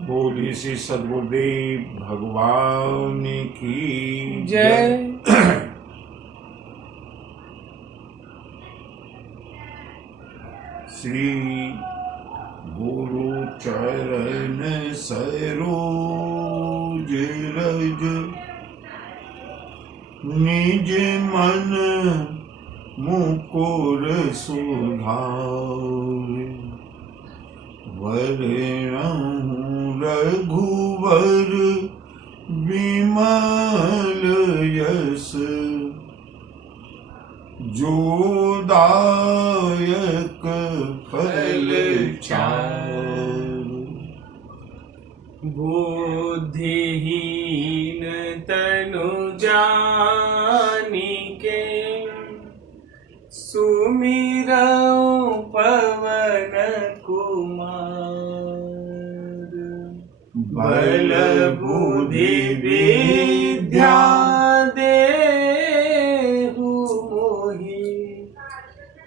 बोली श्री सद्गुरुदेव भगवान की जय। श्री गुरु चरण सरोज रज निज मन मुकुर सुधारे वरणहु रघुवर विमल यश जो दायक फल चारु। बुद्धिहीन तनु जानिके सुमिरौ पवन कुमार। बल बुद्धि विद्या देहु मोहि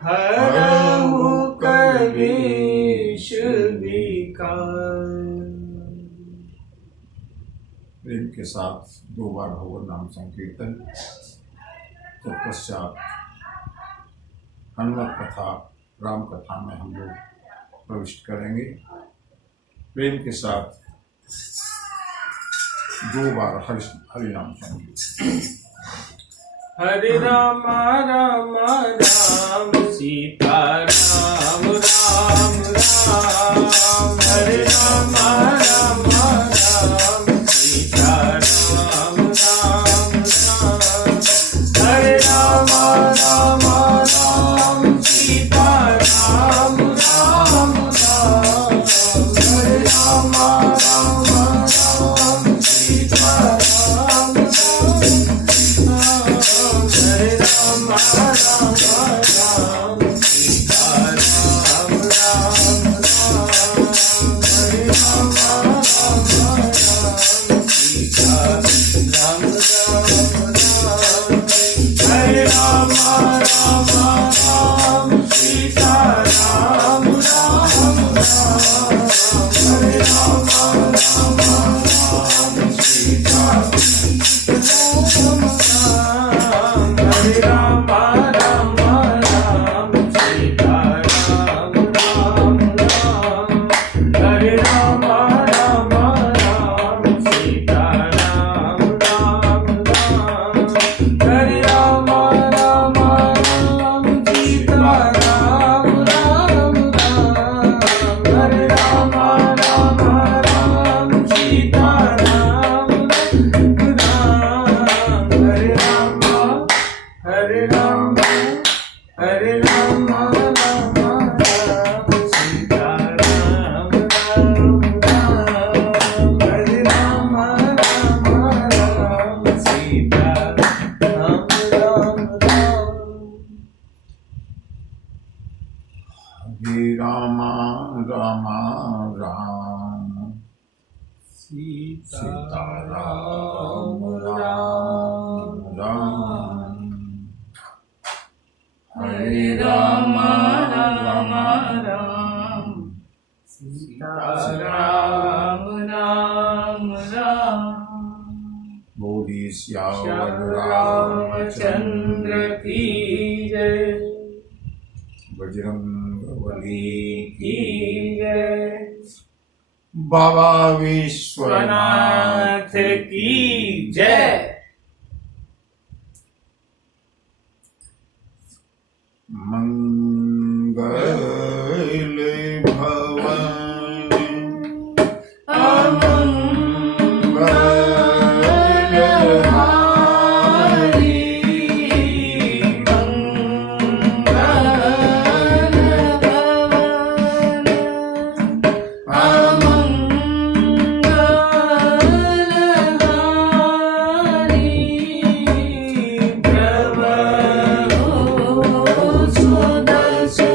हरहु कलेश विकार। प्रेम के साथ 2 बार भगवान नाम संकीर्तन, तत्पश्चात हनुमत कथा राम कथा में हम लोग प्रविष्ट करेंगे। प्रेम के साथ 2 बार हरि नाम संकीर्तन। हरे राम राम राम सीता राम राम राम। हरे राम राम राम सीता राम राम राम। हरे राम राम राम सीता राम राम राम। हरे राम राम राम सीता राम राम। हरे राम राम राम सीता राम राम राम। हरे राम राम राम सीता राम राम राम। हरे राम राम राम सीता राम राम राम। हरे राम राम राम सीता राम राम। हरे राम राम राम सीता राम राम राम। हरे राम राम राम सीता राम राम राम। हरे राम राम राम सीता राम राम राम। हरे राम राम राम सीता राम राम। हरे राम हरे राम हरे राम राम राम सीता राम राम राम। हरे राम राम राम सीता राम राम राम। हरे राम राम राम सीता सीता राम राम राम। राम। हरे राम राम राम सीता राम राम राम। बोली श्यावर रामचंद्र की जय। बजरंगबली की जय। बाबा विश्वनाथ स्वनाथ की जय। मंगल भवन अमंगल हारी मंगल भवन अमंगल हारी प्रभु सुदर्शन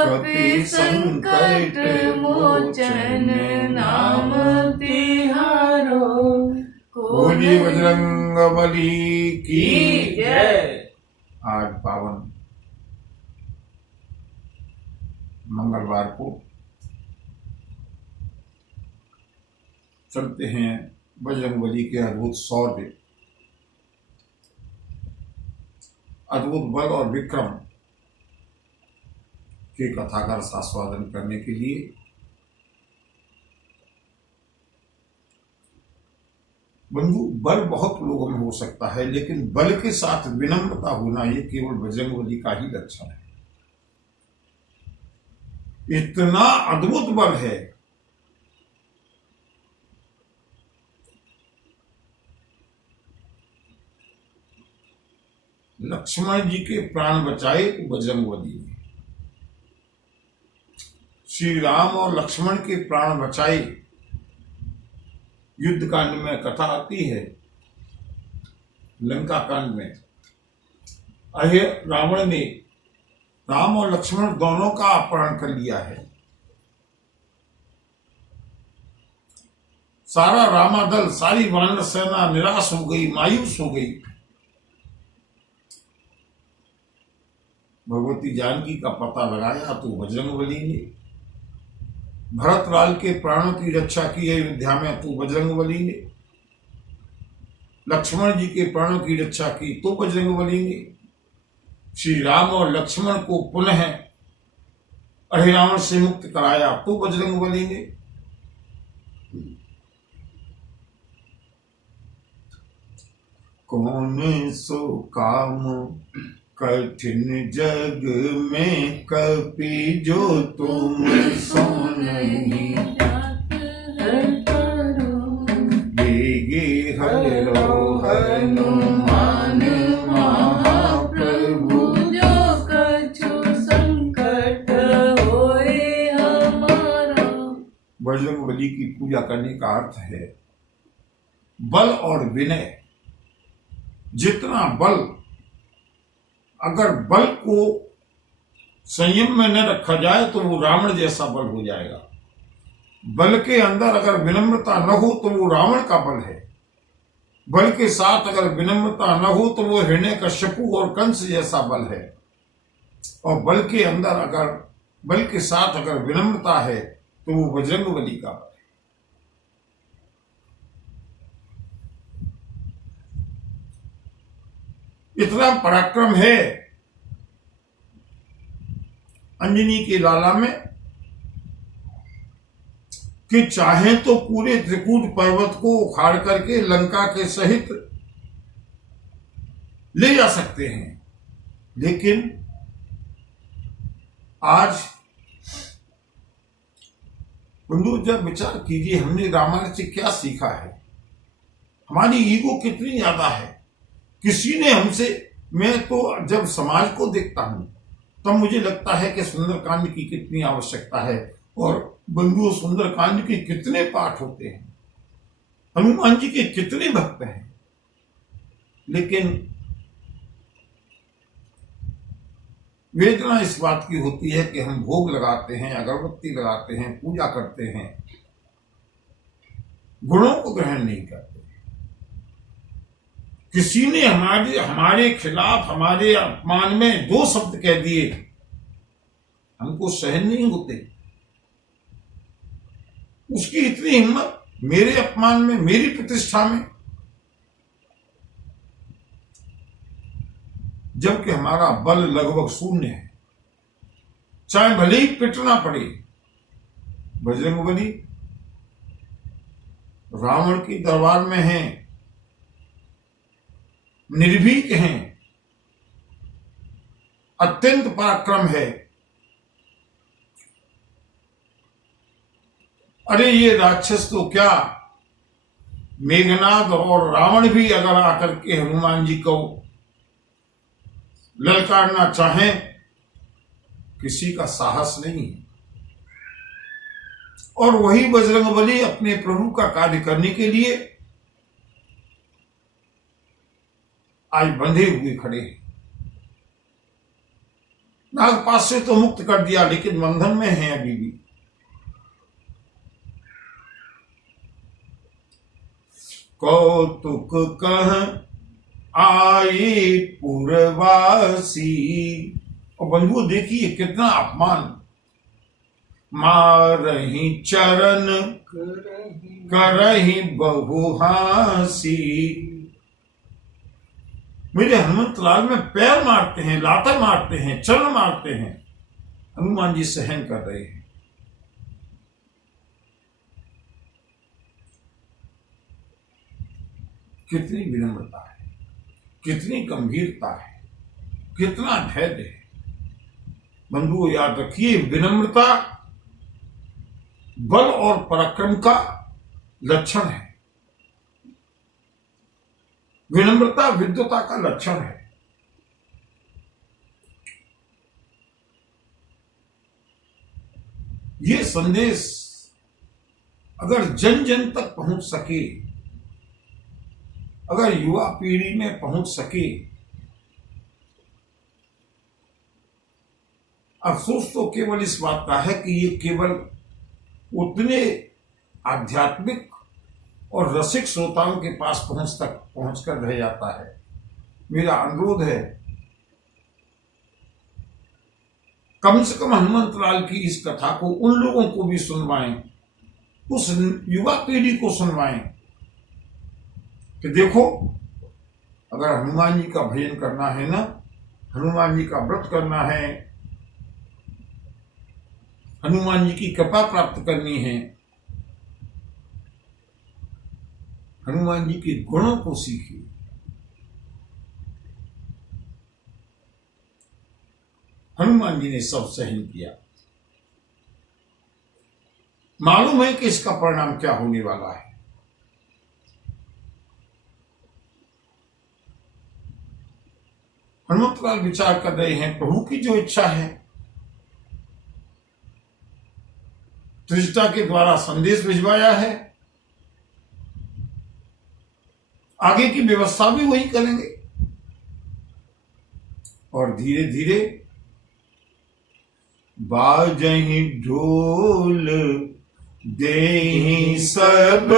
कपि संकट मोचन नाम तिहारो। बोलिए बजरंग बली की जय। आज पावन मंगलवार को चलते हैं बजरंगबली के अद्भुत शौर्य, अद्भुत बल और विक्रम के कथा का आस्वादन करने के लिए। बंधु, बल बहुत लोगों में हो सकता है, लेकिन बल के साथ विनम्रता होना ये केवल बजरंगबली का ही लक्षण है। इतना अद्भुत बल है लक्ष्मण जी के प्राण बचाए तो बजरंगबली ने, श्री राम और लक्ष्मण के प्राण बचाए। युद्ध कांड में कथा आती है, लंका कांड में रावण ने राम और लक्ष्मण दोनों का अपहरण कर लिया है। सारा रामादल, सारी वानर सेना निराश हो गई, मायूस हो गई। भगवती जानकी का पता लगाया तो बजरंगबली ने। भरत लाल के प्राणों की रक्षा की अयोध्या में तो बजरंगबली ने। लक्ष्मण जी के प्राणों की रक्षा की तो बजरंगबली ने। श्री राम और लक्ष्मण को पुनः रावण से मुक्त कराया तो बजरंगबली ने। कौन सो काम कठिन जग में कपि जो तुम सो नहीं। बेगे हरो हनुमान महाप्रभु जो कछु संकट होए हमारा। बजरंगबली की पूजा करने का अर्थ है बल और विनय। जितना बल, अगर बल को संयम में न रखा जाए तो वो रावण जैसा बल हो जाएगा। बल के अंदर अगर विनम्रता न हो तो वो रावण का बल है। बल के साथ अगर विनम्रता न हो तो वो हिरण्यकश्यपु और कंस जैसा बल है। और बल के अंदर अगर, बल के साथ अगर विनम्रता है तो वो बजरंगबली का बल है। इतना पराक्रम है अंजनी के लाला में कि चाहे तो पूरे त्रिकूट पर्वत को उखाड़ करके लंका के सहित ले जा सकते हैं। लेकिन आज बंधु, जब विचार कीजिए हमने रामायण से क्या सीखा है। हमारी ईगो कितनी ज्यादा है। किसी ने हमसे, मैं तो जब समाज को देखता हूं तब मुझे लगता है कि सुंदरकांड की कितनी आवश्यकता है। और बंधुओं, सुंदरकांड के कितने पाठ होते हैं, हनुमान जी के कितने भक्त हैं। लेकिन वेदना इस बात की होती है कि हम भोग लगाते हैं, अगरबत्ती लगाते हैं, पूजा करते हैं, गुणों को ग्रहण नहीं करते। किसी ने हमारे खिलाफ, हमारे अपमान में 2 शब्द कह दिए, हमको सहन नहीं होते। उसकी इतनी हिम्मत मेरे अपमान में, मेरी प्रतिष्ठा में, जबकि हमारा बल लगभग शून्य है। चाहे भले ही पिटना पड़े। बजरंगबली रावण की दरबार में हैं, निर्भीक हैं, अत्यंत पराक्रम है। अरे ये राक्षस तो क्या, मेघनाद और रावण भी अगर आकर के हनुमान जी को ललकारना चाहें, किसी का साहस नहीं। और वही बजरंगबली अपने प्रभु का कार्य करने के लिए आज बंधे हुए खड़े हैं। नागपाश से तो मुक्त कर दिया, लेकिन बंधन में है अभी भी। कौतुक कह आई पुरवासी। और बंधुओं देखिए कितना अपमान। मारही चरण करही बहुहासी। मेरे हनुमंत लाल में पैर मारते हैं, लाता मारते हैं, चरण मारते हैं। हनुमान जी सहन कर रहे हैं। कितनी विनम्रता है, कितनी गंभीरता है, कितना धैर्य है। बंधुओं याद रखिए, विनम्रता बल और पराक्रम का लक्षण है। विनम्रता विद्वता का लक्षण है। ये संदेश अगर जन जन तक पहुंच सके, अगर युवा पीढ़ी में पहुंच सके, अफसोस तो केवल इस बात का है कि ये केवल उतने आध्यात्मिक और रसिक श्रोताओं के पास पहुंचकर रह जाता है। मेरा अनुरोध है, कम से कम हनुमंत लाल की इस कथा को उन लोगों को भी सुनवाएं, उस युवा पीढ़ी को सुनवाएं कि देखो, अगर हनुमान जी का भजन करना है ना, हनुमान जी का व्रत करना है, हनुमान जी की कृपा प्राप्त करनी है, हनुमान जी के गुणों को सीखिए। हनुमान जी ने सब सहन किया। मालूम है कि इसका परिणाम क्या होने वाला है। हनुमंतलाल विचार कर रहे हैं, प्रभु की जो इच्छा है, त्रिजटा के द्वारा संदेश भिजवाया है, आगे की व्यवस्था भी वही करेंगे। और धीरे धीरे बाजहि ढोल देहि सब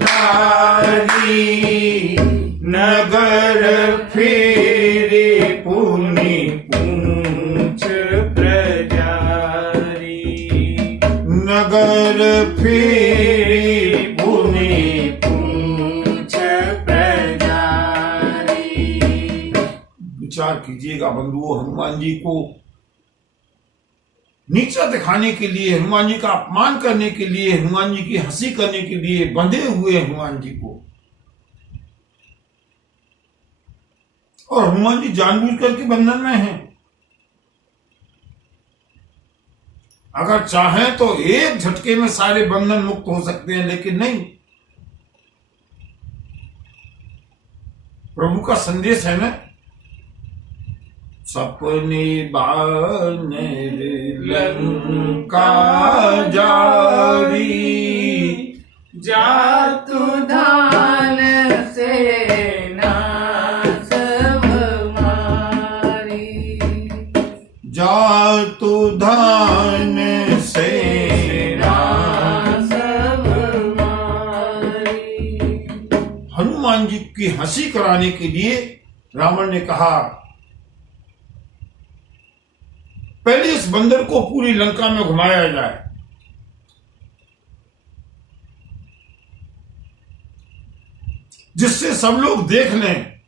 तारी, नगर फेरे पुनि पूछ प्रजारी। नगर फेरे पुनि पूछ प्रजारी। विचार कीजिएगा बंधुओं, हनुमान जी को नीचा दिखाने के लिए, हनुमान जी का अपमान करने के लिए, हनुमान जी की हंसी करने के लिए बंधे हुए हनुमान जी को, और हनुमान जी जानबूझ करके बंधन में हैं। अगर चाहें तो एक झटके में सारे बंधन मुक्त हो सकते हैं, लेकिन नहीं। प्रभु का संदेश है ना, सपने बानर लंका जारी, जातु धान सेना सब मारी। जातु धान सेना सब मारी। हनुमान जी की हंसी कराने के लिए रावण ने कहा, पहले इस बंदर को पूरी लंका में घुमाया जाए, जिससे सब लोग देख लें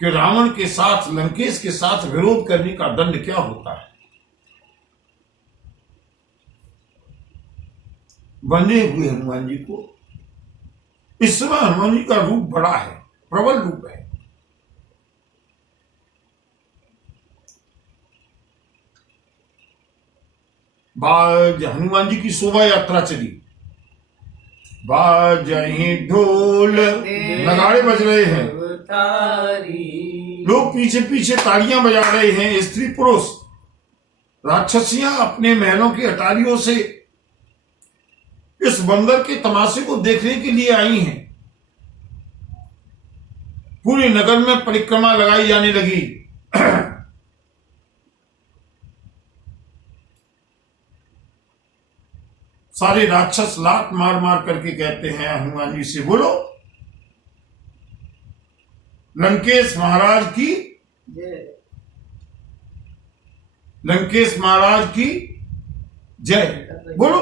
कि रावण के साथ, लंकेश के साथ विरोध करने का दंड क्या होता है। बंधे हुए हनुमान जी को, इस समय हनुमान जी का रूप बड़ा है, प्रबल रूप है। बाज हनुमान जी की शोभा यात्रा चली, बाजहि ढोल, नगाड़े बज रहे हैं, लोग पीछे पीछे तालियां बजा रहे हैं। स्त्री पुरुष राक्षसियां अपने महलों की अटारियों से इस बंदर के तमाशे को देखने के लिए आई हैं। पूरे नगर में परिक्रमा लगाई जाने लगी। सारे राक्षस लात मार मार करके कहते हैं हनुमान जी से, बोलो लंकेश महाराज की, जय। लंकेश महाराज की जय। बोलो।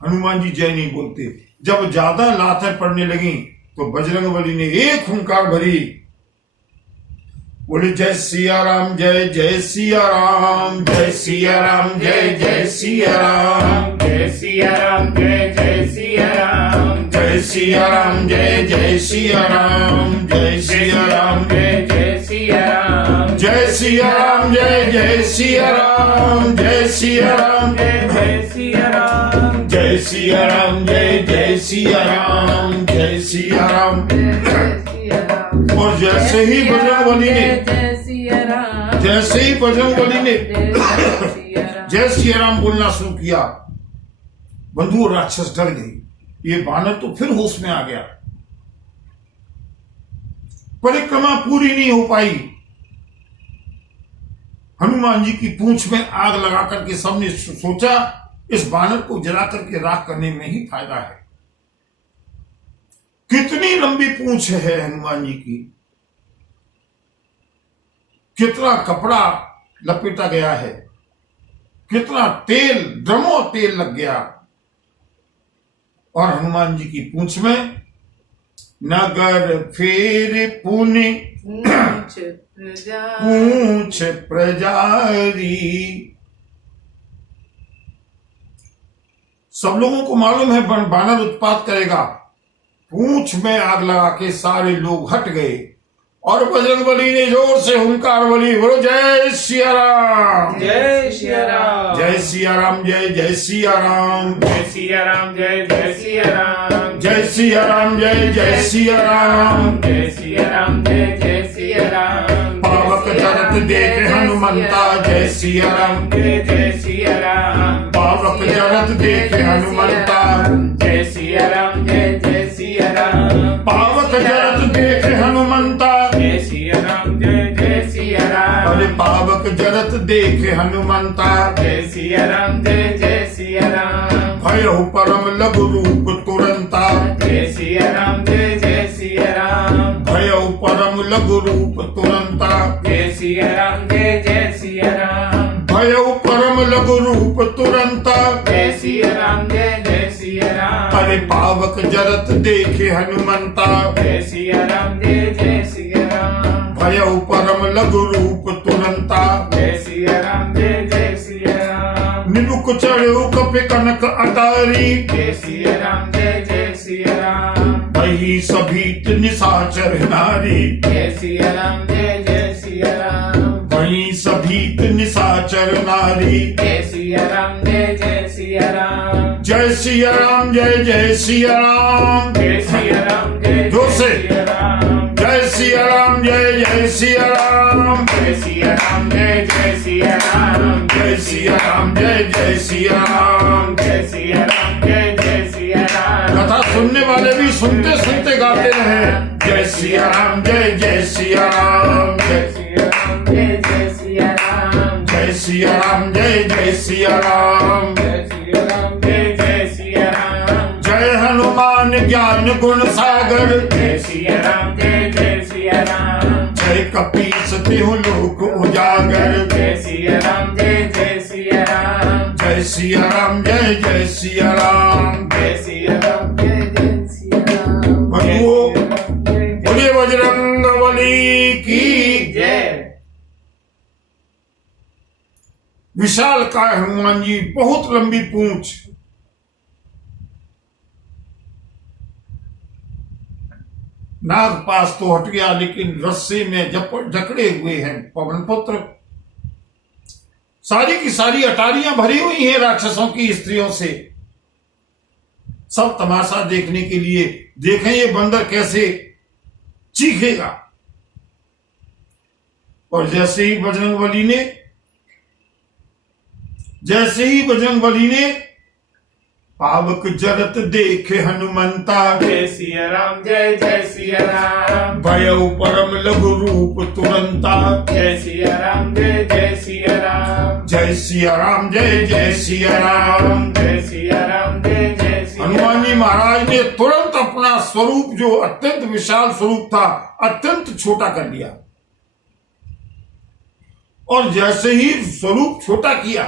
हनुमान जी जय नहीं बोलते। जब ज्यादा लातें पड़ने लगी तो बजरंगबली ने एक हुंकार भरी, बोले जय सिया राम, जय जय सिया राम, जय सिया राम, जय जय सिया राम, जय सिया राम, जय जय सिया राम, जय सिया राम, जय जय सिया राम, जय सिया राम, जय जय सिया राम, जय सिया राम, जय जय सिया राम, जय सिया राम, जय जय सिया राम, जय सिया राम, जय जय सिया राम, जय सिया राम। जय सिया राम। और जैसे ही बजरंगबली ने, जय सिया राम, जैसे ही बजरंगबली ने जय सिया राम, जय सिया राम बोलना शुरू किया, बंधु और राक्षस डर गई। ये बानर तो फिर होश में आ गया। परिक्रमा पूरी नहीं हो पाई। हनुमान जी की पूंछ में आग लगा करके सबने सोचा इस बानर को जला करके राख करने में ही फायदा है। कितनी लंबी पूंछ है हनुमान जी की, कितना कपड़ा लपेटा गया है, कितना तेल, ड्रमों तेल लग गया। और हनुमान जी की पूंछ में नगर फेर पुनि पूंछ प्रजा, पूंछ प्रजारी। सब लोगों को मालूम है बानर उत्पात करेगा। पूंछ में आग लगा के सारे लोग हट गए और बजरंगबली ने जोर से हुंकार बोली, बोलो जय सिया राम, जय सिया राम, जय सिया राम, जय जय सिया राम, जय सिया राम, जय जय सिया राम, जय सिया राम, जय जय सिया राम, जय सिया राम, जय जय सिया राम। पावक जरत देख हनुमंता, जय सिया राम, जय जय सिया राम, पावक जरत देख हनुमंता, जय सिया राम, जय जय सिया राम, पावक जरत देख हनुमंता, जय सिया राम, जय जय सिया राम, अरे पावक जरत देख हनुमंता, जय सिया राम, जय जय सिया राम, भयहु परम लघु रूप तुरंता, जय सिया राम, जय जय सिया राम, भयहु परम लघु रूप तुरंता, जय सिया राम, जय जय सिया राम, भयहु परम लघु रूप तुरंता, जय सिया राम, जय जय सिया राम, अरे पावक जरत देखे हनुमंता, जय सिया राम, जय जय सिया राम, भयहु परम लघु रूप तुरंता, जय सिया राम, जय जय सिया राम, निमुख चढ़ो कपि कनक अटारी, जय सिया राम, जय जय सिया राम, भई सभीत निशाचर नारी, जय सिया राम, जय जय सिया राम, भई सभीत निशाचर नारी, जय सिया राम, जय जय सिया राम, जय सिया राम, जय जय सिया राम, जय सिया राम, जय जोर से। जय सिया राम, जय सिया राम, जय जय सिया राम, जय सिया राम, जय जय सिया राम, जय सिया राम, जय जय सिया राम। जय सिया राम, जय जय सिया राम, कथा सुनने वाले भी सुनते सुनते गाते रहे, जय सिया राम, जय जय सिया राम, जय सिया राम, जय जय सिया राम, जय सिया राम, जय जय सिया राम, जय सिया राम, जय जय सिया राम, जय हनुमान ज्ञान गुण सागर, जय सिया राम, जय जय सिया राम, जय कपीस तिहु लोक उजागर, जय सिया राम, जय जय सिया राम, जय सिया राम, जय जय सिया राम। जय सिया राम, जय जय सिया राम, बंधुओं, बोलिए बजरंगबली की जय। विशाल काय हनुमान जी, बहुत लंबी पूंछ। नाग पास तो हट गया, लेकिन रस्से में जकड़े हुए हैं पवन पुत्र। सारी की सारी अटारियां भरी हुई हैं राक्षसों की स्त्रियों से। सब तमाशा देखने के लिए, देखें ये बंदर कैसे चीखेगा। और जैसे ही बजरंगबली ने पावक जरत देखे हनुमंता, जय सिया राम, जय जय सिया राम, भयउ परम लघु रूप तुरंता, जय सिया राम, जय जय सिया राम, जय सिया राम, जय जय सिया राम। जय सिया राम, जय जय सिया राम। हनुमान जी महाराज ने तुरंत अपना स्वरूप, जो अत्यंत विशाल स्वरूप था, अत्यंत छोटा कर दिया। और जैसे ही स्वरूप छोटा किया,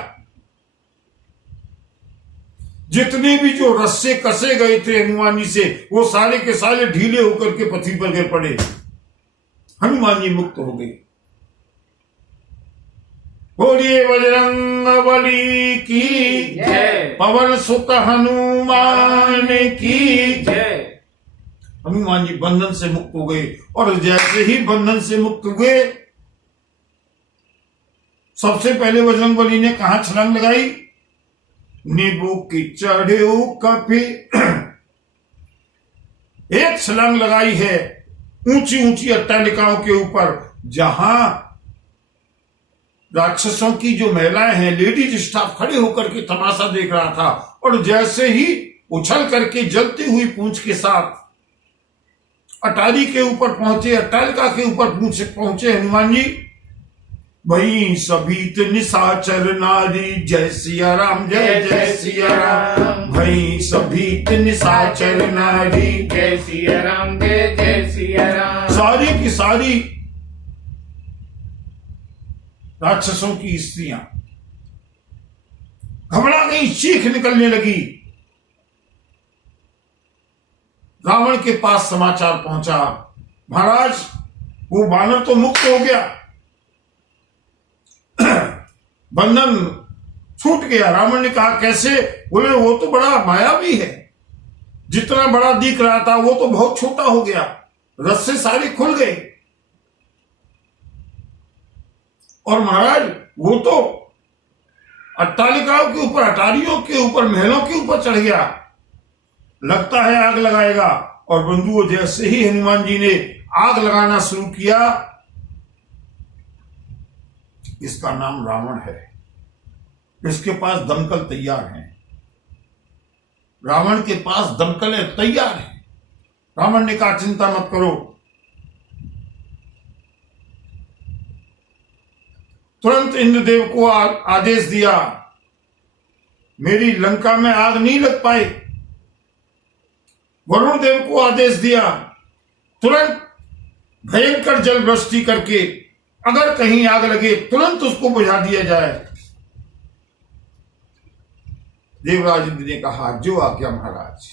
जितने भी जो रस्से कसे गए थे हनुमान जी से, वो सारे के सारे ढीले होकर के पृथ्वी पर गिर पड़े। हनुमान जी मुक्त हो गए। बोलिए बजरंग बली की जय। पवन सुत हनुमान की जय। हनुमान जी बंधन से मुक्त हो गए। और जैसे ही बंधन से मुक्त हुए, सबसे पहले बजरंग बली ने कहा छलांग लगाई? नींबू की चढ़े कफी। एक छलांग लगाई है ऊंची ऊंची अट्टालिकाओं के ऊपर, जहां राक्षसों की जो महिलाएं हैं, लेडीज स्टाफ खड़े होकर के तमाशा देख रहा था। और जैसे ही उछल करके जलती हुई पूंछ के साथ अटारी के ऊपर पहुंचे, अट्टालिका के ऊपर पहुंचे हनुमान जी, वही सभी निशाचर नारी, जय सिया राम, जय जय सिया राम। वही सभी निशाचर नारी, जय सिया राम, जय जय सिया राम। सारी की सारी राक्षसों की स्त्रियां घबरा गई, चीख निकलने लगी। रावण के पास समाचार पहुंचा, महाराज वो वानर तो मुक्त हो गया, बंधन छूट गया। रावण ने कहा कैसे? बोले वो तो बड़ा मायावी है, जितना बड़ा दिख रहा था वो तो बहुत छोटा हो गया, रस्से सारे खुल गए। और महाराज वो तो अट्टालिकाओं के ऊपर, अटारियों के ऊपर, महलों के ऊपर चढ़ गया, लगता है आग लगाएगा। और बंधुओं, जैसे ही हनुमान जी ने आग लगाना शुरू किया, इसका नाम रावण है, इसके पास दमकल तैयार हैं। रावण के पास दमकलें तैयार हैं। रावण ने कहा चिंता मत करो। तुरंत इंद्रदेव को आदेश दिया, मेरी लंका में आग नहीं लग पाई। वरुण देव को आदेश दिया, तुरंत भयंकर जल वृष्टि करके अगर कहीं आग लगे तुरंत उसको बुझा दिया जाए। देवराज इंद्र ने कहा जो आज्ञा महाराज।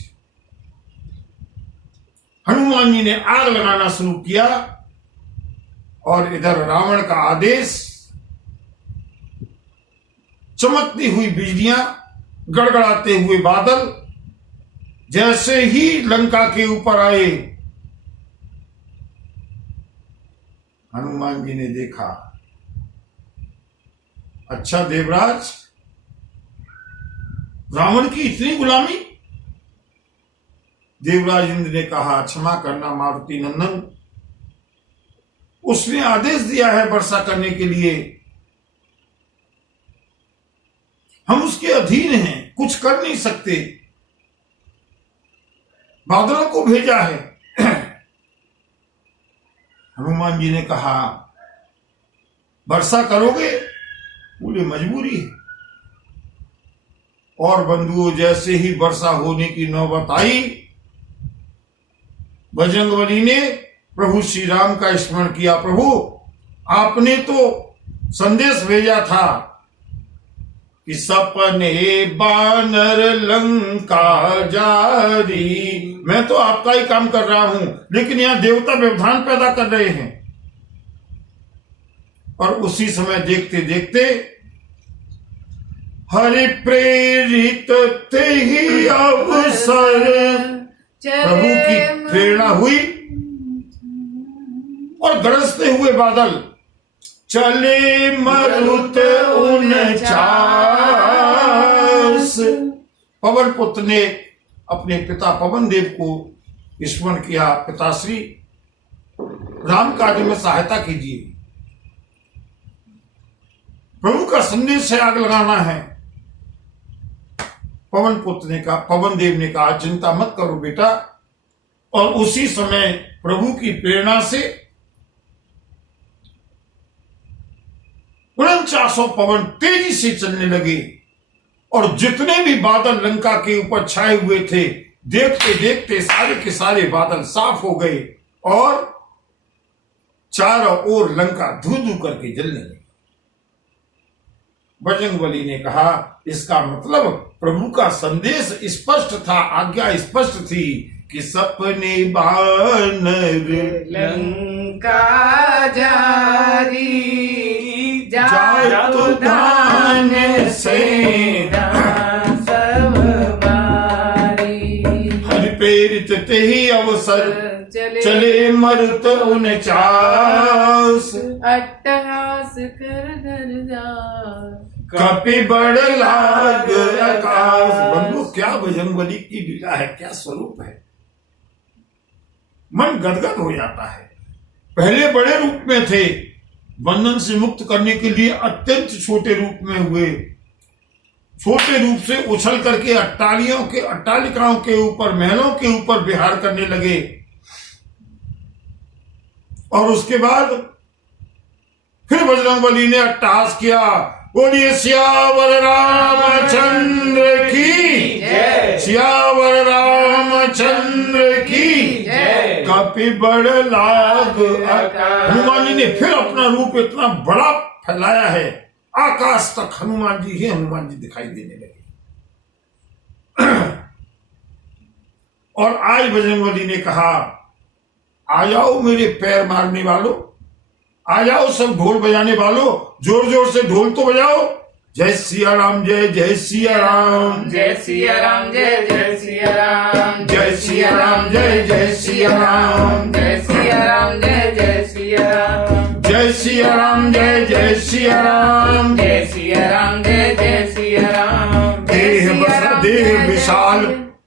हनुमान जी ने आग लगाना शुरू किया और इधर रावण का आदेश, चमकती हुई बिजलियां, गड़गड़ाते हुए बादल जैसे ही लंका के ऊपर आए, हनुमान जी ने देखा, अच्छा देवराज, रावण की इतनी गुलामी। देवराज इंद्र ने कहा क्षमा करना मारुति नंदन, उसने आदेश दिया है वर्षा करने के लिए, हम उसके अधीन हैं, कुछ कर नहीं सकते। बादलों को भेजा है। हनुमान जी ने कहा वर्षा करोगे? बोले मजबूरी है। और बंधुओं, जैसे ही वर्षा होने की नौबत आई, बजरंगबली ने प्रभु श्री राम का स्मरण किया। प्रभु आपने तो संदेश भेजा था कि सपने बानर लंका जारी, मैं तो आपका ही काम कर रहा हूं, लेकिन यहां देवता व्यवधान पैदा कर रहे हैं। और उसी समय देखते देखते हरि प्रेरित ते ही अवसर, प्रभु की प्रेरणा हुई और गरजते हुए बादल चले मरुत 49। पवन पुत्र ने अपने पिता पवन देव को स्मरण किया, पिताश्री राम कार्य में सहायता कीजिए, प्रभु का संदेश है, आग लगाना है। पवन पुत्र ने कहा, पवन देव ने कहा चिंता मत करो बेटा। और उसी समय प्रभु की प्रेरणा से 49 पवन तेजी से चलने लगे और जितने भी बादल लंका के ऊपर छाए हुए थे, देखते देखते सारे के सारे बादल साफ हो गए और चारों ओर लंका धू धू करके जलने लगी। बजरंगबली ने कहा, इसका मतलब प्रभु का संदेश स्पष्ट था, आज्ञा स्पष्ट थी कि सपने बानर लंका जारी जाए तो दान से सब बारी। हरि प्रेरित ते ही अवसर चले मरुत 49 अट्टहास कर घर जा कपि बड़ लाग आकाश। बंधु, क्या बजरंगबली की लीला है, क्या स्वरूप है, मन गदगद हो जाता है। पहले बड़े रूप में थे, बंधन से मुक्त करने के लिए अत्यंत छोटे रूप में हुए, छोटे रूप से उछल करके अट्टालिकाओं के ऊपर, महलों के ऊपर विहार करने लगे और उसके बाद फिर बजरंगबली ने अट्टहास किया, बोलिए सियावर रामचंद्र की जय, सियावर रामचंद्र की जय। कपि बड़ लाग आकाश। हनुमान जी ने फिर अपना रूप इतना बड़ा फैलाया है, आकाश तक हनुमान जी ही हनुमान जी दिखाई देने लगे। और आज बजरंगबली ने कहा, आ जाओ मेरे पैर मारने वालों, आ जाओ सब ढोल बजाने वालों, जोर जोर से ढोल तो बजाओ। जय सिया राम, जय जय सिया राम, जय सिया राम, जय जय सिया राम, जय सिया राम, जय जय सिया राम, जय सिया राम, जय जय सिया राम, जय सिया राम, जय जय सिया राम, जय सिया राम, जय जय सिया राम।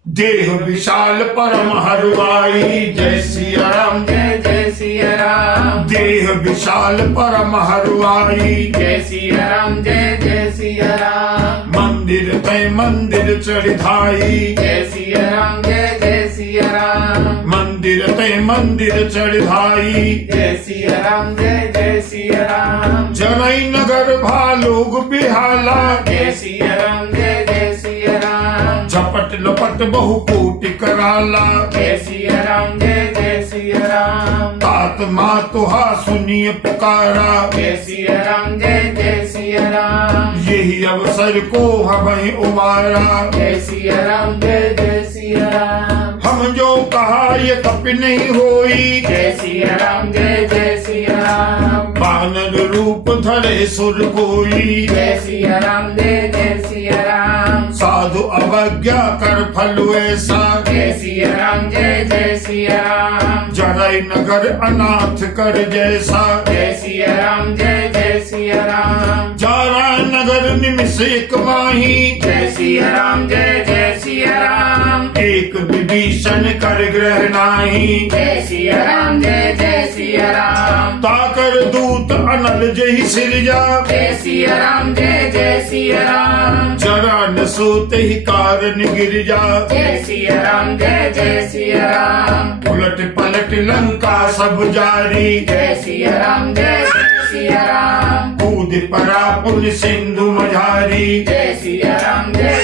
देह विशाल परम हरवाई। जय सिया राम, जय जय सिया राम, देह विशाल परम हरवाई। जय सिया राम, जय जय सिया राम, मंदिर पे मंदिर चढ़ाई। जय सिया राम, जय जय सिया राम, मंदिर पे मंदिर चढ़ाई। जय सिया राम, जय जय सिया राम, जनई नगर भालोग बिहाला। जय सिया राम, जय जय सिया राम, झपट लपट बहु कोटि कराला। जय सिया राम, जय जय सिया राम, तात माँ तुहा सुनिए पुकारा। जय सिया राम, जय जय सिया राम, यही अवसर को हमें उमारा। जय सिया राम, जय जय सिया राम, हम जो कहा ये कपि नहीं होई। जय सिया राम, जय जय सिया राम, बानर रूप धरे सुर कोई। जय सिया राम, जय जय सिया राम, साधु अवज्ञा कर फल ऐसा। जय सिया राम, जय जय सिया राम, जरई नगर अनाथ कर जैसा। जय सिया राम, जय जय सिया राम, जारा नगर निमिष एक माही। जय सिया राम, जय जय सिया राम, एक विभीषण कर ग्रह नाही। जय सिया राम, जय जय सिया राम, ताकर दूत अनल जही सिरजा। जय सिया राम, जय जय सिया राम, जरा न सोते ही कारण गिर जा। जय सिया राम, जय जय सिया राम, उलट पलट लंका सब जारी। जय सिया राम, जय जय सिया राम, कूद परा पुल सिंधु मझारी। जय सिया राम, जय जय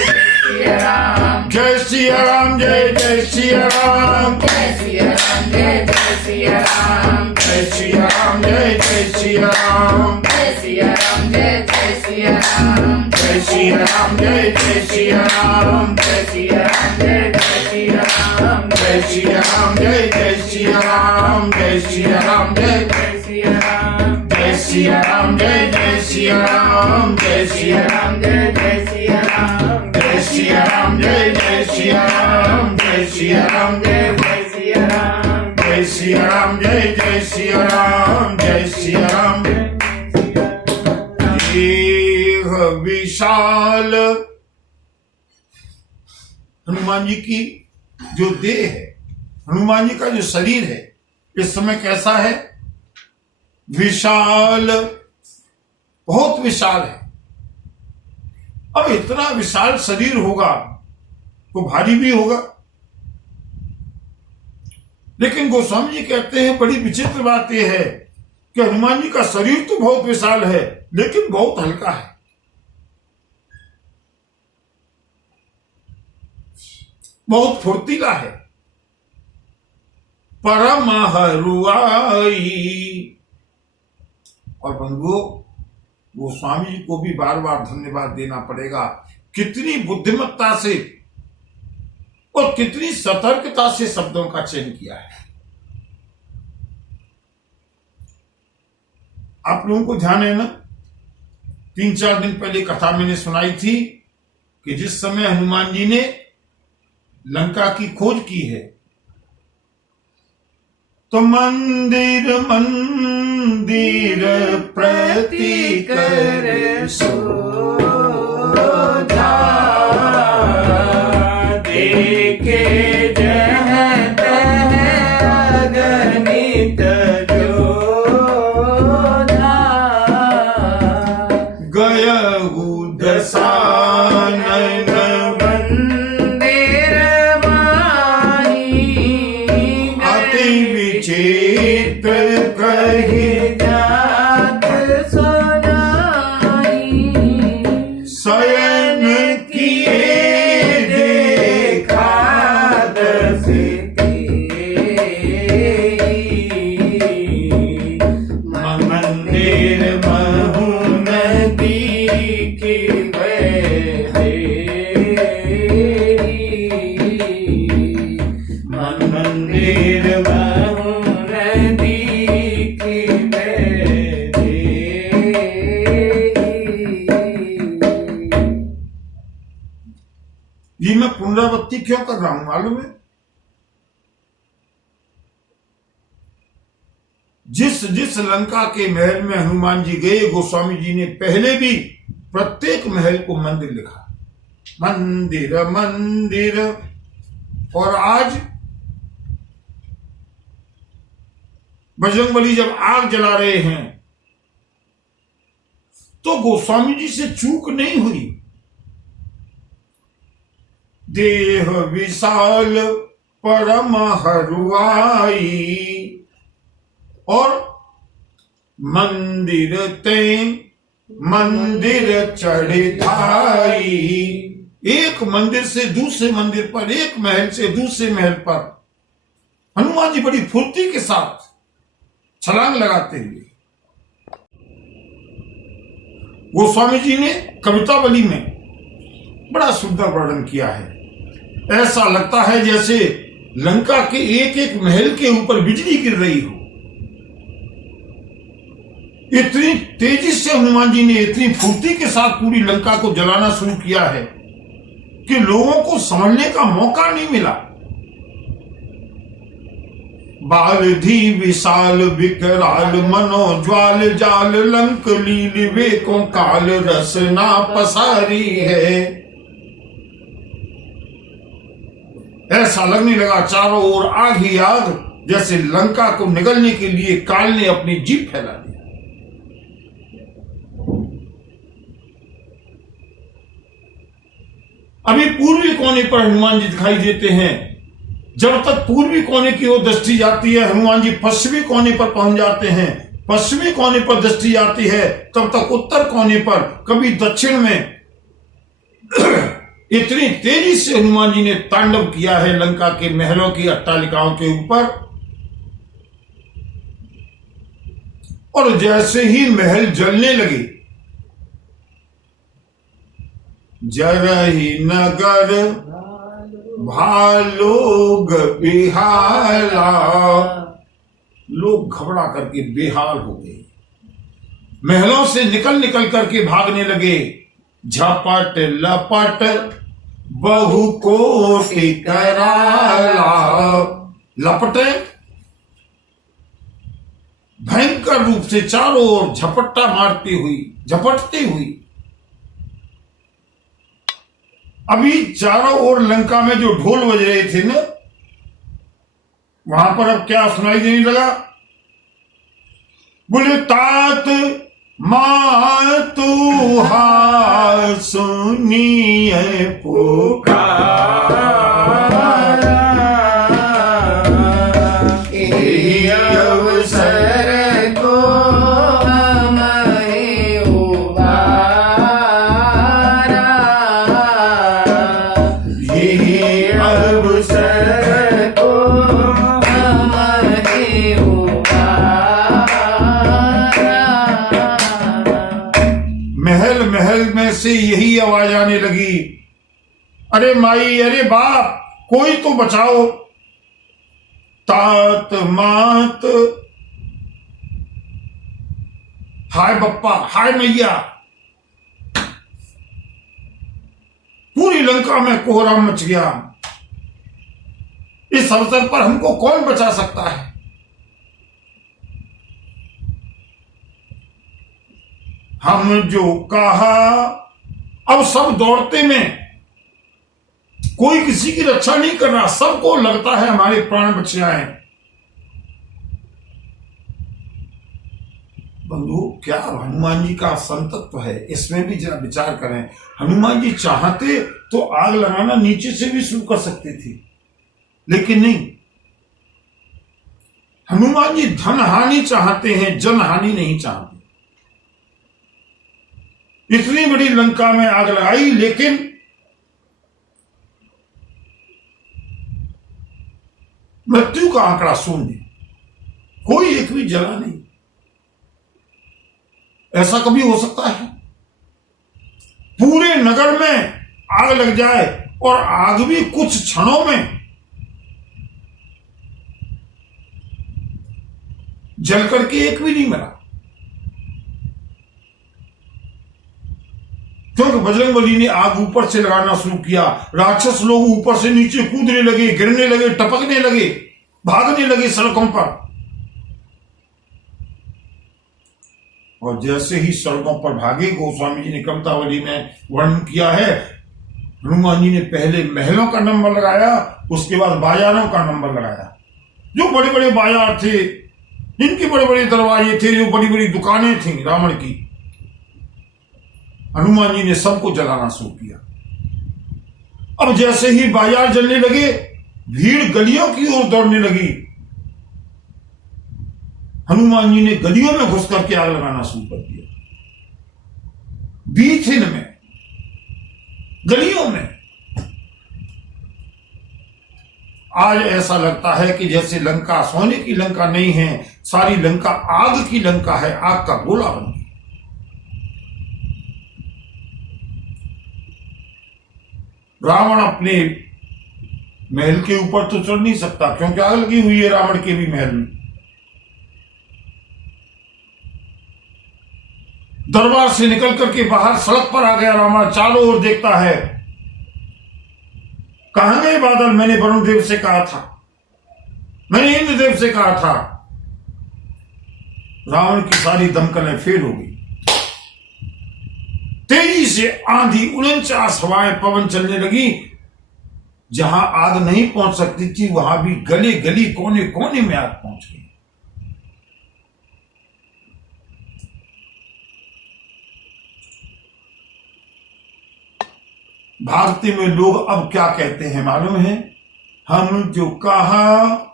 सिया राम, जय सिया राम, जय जय सिया राम, जय सिया राम, जय जय सिया राम, जय सिया राम, जय जय सिया राम, जय सिया राम, जय जय सिया राम, जय सिया राम, जय जय सिया राम, जय सिया राम, जय जय सिया राम, जय सिया राम, जय जय सिया राम, जय सिया राम, जय जय सिया राम, जय सिया राम, जय जय सिया राम, जय सिया राम, जय जय सिया राम, जय सिया राम, जय जय सिया राम, जय सिया राम, जय जय सिया राम, जय सिया राम, जय जय सिया राम, जय सिया राम। देह विशाल, हनुमान जी की जो देह है, हनुमान जी का जो शरीर है इस समय कैसा है? विशाल, बहुत विशाल है। अब इतना विशाल शरीर होगा तो भारी भी होगा। लेकिन गोस्वामी जी कहते हैं बड़ी विचित्र बात यह है कि हनुमान जी का शरीर तो बहुत विशाल है, लेकिन बहुत हल्का है। बहुत फुर्तीला है। परम हरुआई। और बंधुओं, गोस्वामी जी को भी बार बार धन्यवाद देना पड़ेगा। कितनी बुद्धिमत्ता से और कितनी सतर्कता से शब्दों का चयन किया है। आप लोगों को ध्यान है ना, 3-4 दिन पहले कथा मैंने सुनाई थी कि जिस समय हनुमान जी ने लंका की खोज की है, तो मंदिर मंदिर प्रति कर सोधा, देखे जह तह अगणित जोधा, गयहु दशानन मंदिर माही, अति विचित्र कहि जात सुनाई, शयन किए देखा दस मंदिर महु नदी की मंदिर महु नदी की ये मैं पुनरावृत्ति क्यों कर रहा हूं मालूम है? जिस जिस लंका के महल में हनुमान जी गए, गोस्वामी जी ने पहले भी प्रत्येक महल को मंदिर लिखा, मंदिर मंदिर। और आज बजरंगबली जब आग जला रहे हैं तो गोस्वामी जी से चूक नहीं हुई। देह विशाल परम हरुआई, और मंदिर ते मंदिर चढ़ाई। एक मंदिर से दूसरे मंदिर पर, एक महल से दूसरे महल पर हनुमान जी बड़ी फुर्ती के साथ छलांग लगाते हुए। गोस्वामी जी ने कवितावली में बड़ा सुंदर वर्णन किया है। ऐसा लगता है जैसे लंका के एक एक महल के ऊपर बिजली गिर रही हो। इतनी तेजी से हनुमान जी ने, इतनी फुर्ती के साथ पूरी लंका को जलाना शुरू किया है कि लोगों को समझने का मौका नहीं मिला। बालधि विशाल विकराल मनोज्वाल जाल, लंक लील वेकों काल रसना पसारी है। ऐसा लगने लगा चारों ओर आग ही आग, जैसे लंका को निगलने के लिए काल ने अपनी जीभ फैला दी। अभी पूर्वी कोने पर हनुमान जी दिखाई देते हैं। जब तक पूर्वी कोने की ओर दृष्टि जाती है, हनुमान जी पश्चिमी कोने पर पहुंच जाते हैं। पश्चिमी कोने पर दृष्टि जाती है, तब तक उत्तर कोने पर, कभी दक्षिण में। इतनी तेजी से हनुमान जी ने तांडव किया है लंका के महलों की अट्टालिकाओं के ऊपर। और जैसे ही महल जलने लगे, जरहि नगर भालोग बिहाला, लोग घबरा करके बेहाल हो गए, महलों से निकल निकल करके भागने लगे। झपट लपट बहु कोटि कराला, लपटे भयंकर रूप से चारों ओर झपट्टा मारती हुई, झपटती हुई। अभी चारों ओर लंका में जो ढोल बज रहे थे ना, वहां पर अब क्या सुनाई देने लगा? बोले तात मातु हा सुनिए पुकार, अवसर को हमें से यही आवाज आने लगी, अरे माई, अरे बाप, कोई तो बचाओ। तात मात, हाय बप्पा, हाय मैया। पूरी लंका में कोहराम मच गया। इस अवसर पर हमको कौन बचा सकता है? हम जो कहा, अब सब दौड़ते में, कोई किसी की रक्षा नहीं कर रहा। सबको लगता है हमारे प्राण बच जाएं। बंधु, क्या हनुमान जी का संतत्व है, इसमें भी जरा विचार करें। हनुमान जी चाहते तो आग लगाना नीचे से भी शुरू कर सकते थे, लेकिन नहीं। हनुमान जी धन हानि चाहते हैं, जन हानि नहीं चाहते। इतनी बड़ी लंका में आग लगाई, लेकिन मृत्यु का आंकड़ा शून्य, कोई एक भी जला नहीं। ऐसा कभी हो सकता है? पूरे नगर में आग लग जाए और आग भी कुछ क्षणों में जल करके एक भी नहीं मरा, क्योंकि बजरंगबली ने आग ऊपर से लगाना शुरू किया। राक्षस लोग ऊपर से नीचे कूदने लगे, गिरने लगे, टपकने लगे, भागने लगे सड़कों पर। और जैसे ही सड़कों पर भागे, गोस्वामी जी ने कवितावली में वर्णन किया है, हनुमान जी ने पहले महलों का नंबर लगाया, उसके बाद बाजारों का नंबर लगाया। जो बड़े बड़े बाजार थे, जिनके बड़े बड़े दरवाजे थे, जो बड़ी बड़ी दुकानें थी रावण की, हनुमान जी ने सबको जलाना शुरू किया। अब जैसे ही बाजार जलने लगे, भीड़ गलियों की ओर दौड़ने लगी। हनुमान जी ने गलियों में घुस करके आग लगाना शुरू कर दिया। बीथिन में, गलियों में। आज ऐसा लगता है कि जैसे लंका सोने की लंका नहीं है, सारी लंका आग की लंका है, आग का गोला बन गई। रावण अपने महल के ऊपर तो चढ़ नहीं सकता, क्योंकि आग लगी हुई है रावण के भी महल में। दरबार से निकल करके बाहर सड़क पर आ गया रावण, चारों ओर देखता है, कहां गए बादल? मैंने वरुण देव से कहा था, मैंने इंद्रदेव से कहा था। रावण की सारी दमकलें फेल हो गई। तेजी से आंधी, 49 हवाएं, पवन चलने लगी। जहां आग नहीं पहुंच सकती थी, वहां भी गली गली, कोने कोने में आग पहुंच गई। भारतीय में लोग अब क्या कहते हैं मालूम है? हम जो कहा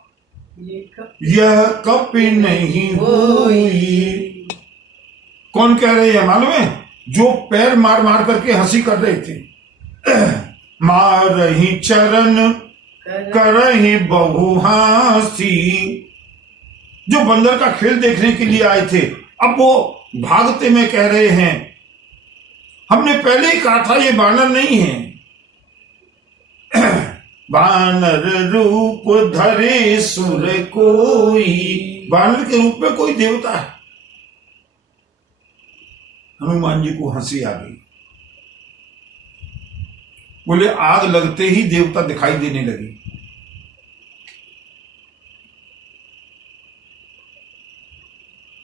यह कभी नहीं हुई। कौन कह रहे हैं मालूम है? जो पैर मार मार करके हंसी कर रहे थे। मार रही चरण करही बहुहासी। जो बंदर का खेल देखने के लिए आए थे, अब वो भागते में कह रहे हैं, हमने पहले ही कहा था ये बानर नहीं है। बानर रूप धरे सुर कोई। बानर के रूप में कोई देवता है। हनुमान जी को हंसी आ गई। बोले आग लगते ही देवता दिखाई देने लगे।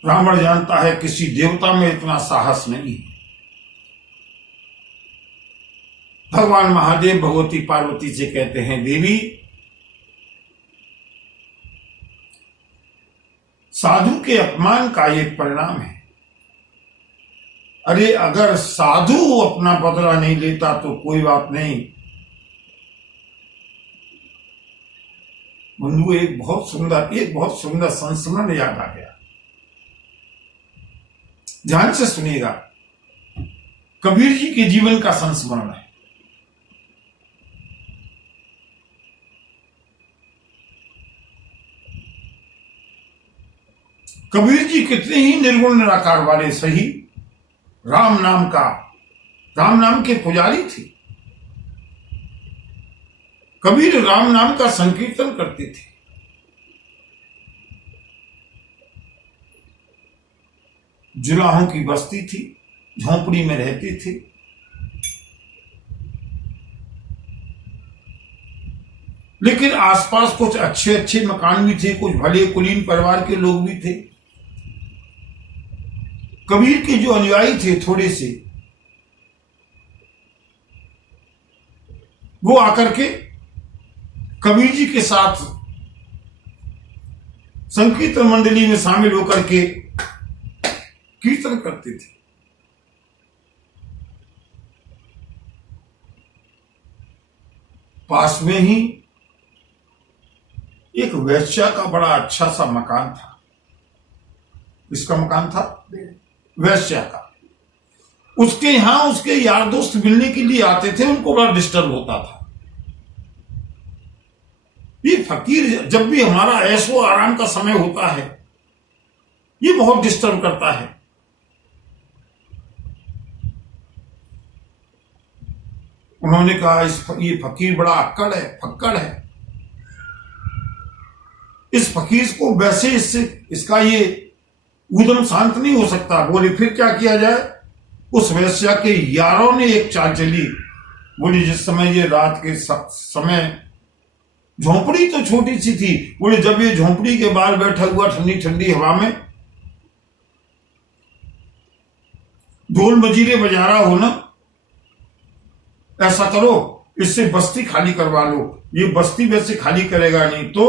रावण जानता है किसी देवता में इतना साहस नहीं है। भगवान महादेव भगवती पार्वती से कहते हैं, देवी साधु के अपमान का ये परिणाम है। अरे अगर साधु अपना बदला नहीं लेता तो कोई बात नहीं। बंधु, एक बहुत सुंदर संस्मरण याद आ गया। ध्यान से सुनिएगा। कबीर जी के जीवन का संस्मरण है। कबीर जी कितने ही निर्गुण निराकार वाले सही, राम नाम का राम नाम के पुजारी थे। कबीर राम नाम का संकीर्तन करते थे। जुलाहों की बस्ती थी, झोंपड़ी में रहते थे। लेकिन आसपास कुछ अच्छे अच्छे मकान भी थे, कुछ भले कुलीन परिवार के लोग भी थे। कबीर के जो अनुयायी थे थोड़े से, वो आकर के कबीर जी के साथ संकीर्तन मंडली में शामिल होकर के कीर्तन करते थे। पास में ही एक वैश्या का बड़ा अच्छा सा मकान था। किसका मकान था? वैश्या का। उसके यहां उसके यार दोस्त मिलने के लिए आते थे, उनको बड़ा डिस्टर्ब होता था। ये फकीर जब भी हमारा ऐशो आराम का समय होता है, ये बहुत डिस्टर्ब करता है। उन्होंने कहा ये फकीर बड़ा अक्कड़ है, फक्कड़ है। इस फकीर को वैसे इसका ये उद्यम शांत नहीं हो सकता। बोले फिर क्या किया जाए? उस वैश्या के यारों ने एक चाल चली। बोले जिस समय ये रात के समय, झोंपड़ी तो छोटी सी थी, बोले जब ये झोंपड़ी के बाहर बैठा हुआ ठंडी ठंडी हवा में ढोल मजीरे बजा रहा हो ना, ऐसा करो इससे बस्ती खाली करवा लो। ये बस्ती वैसे खाली करेगा नहीं। तो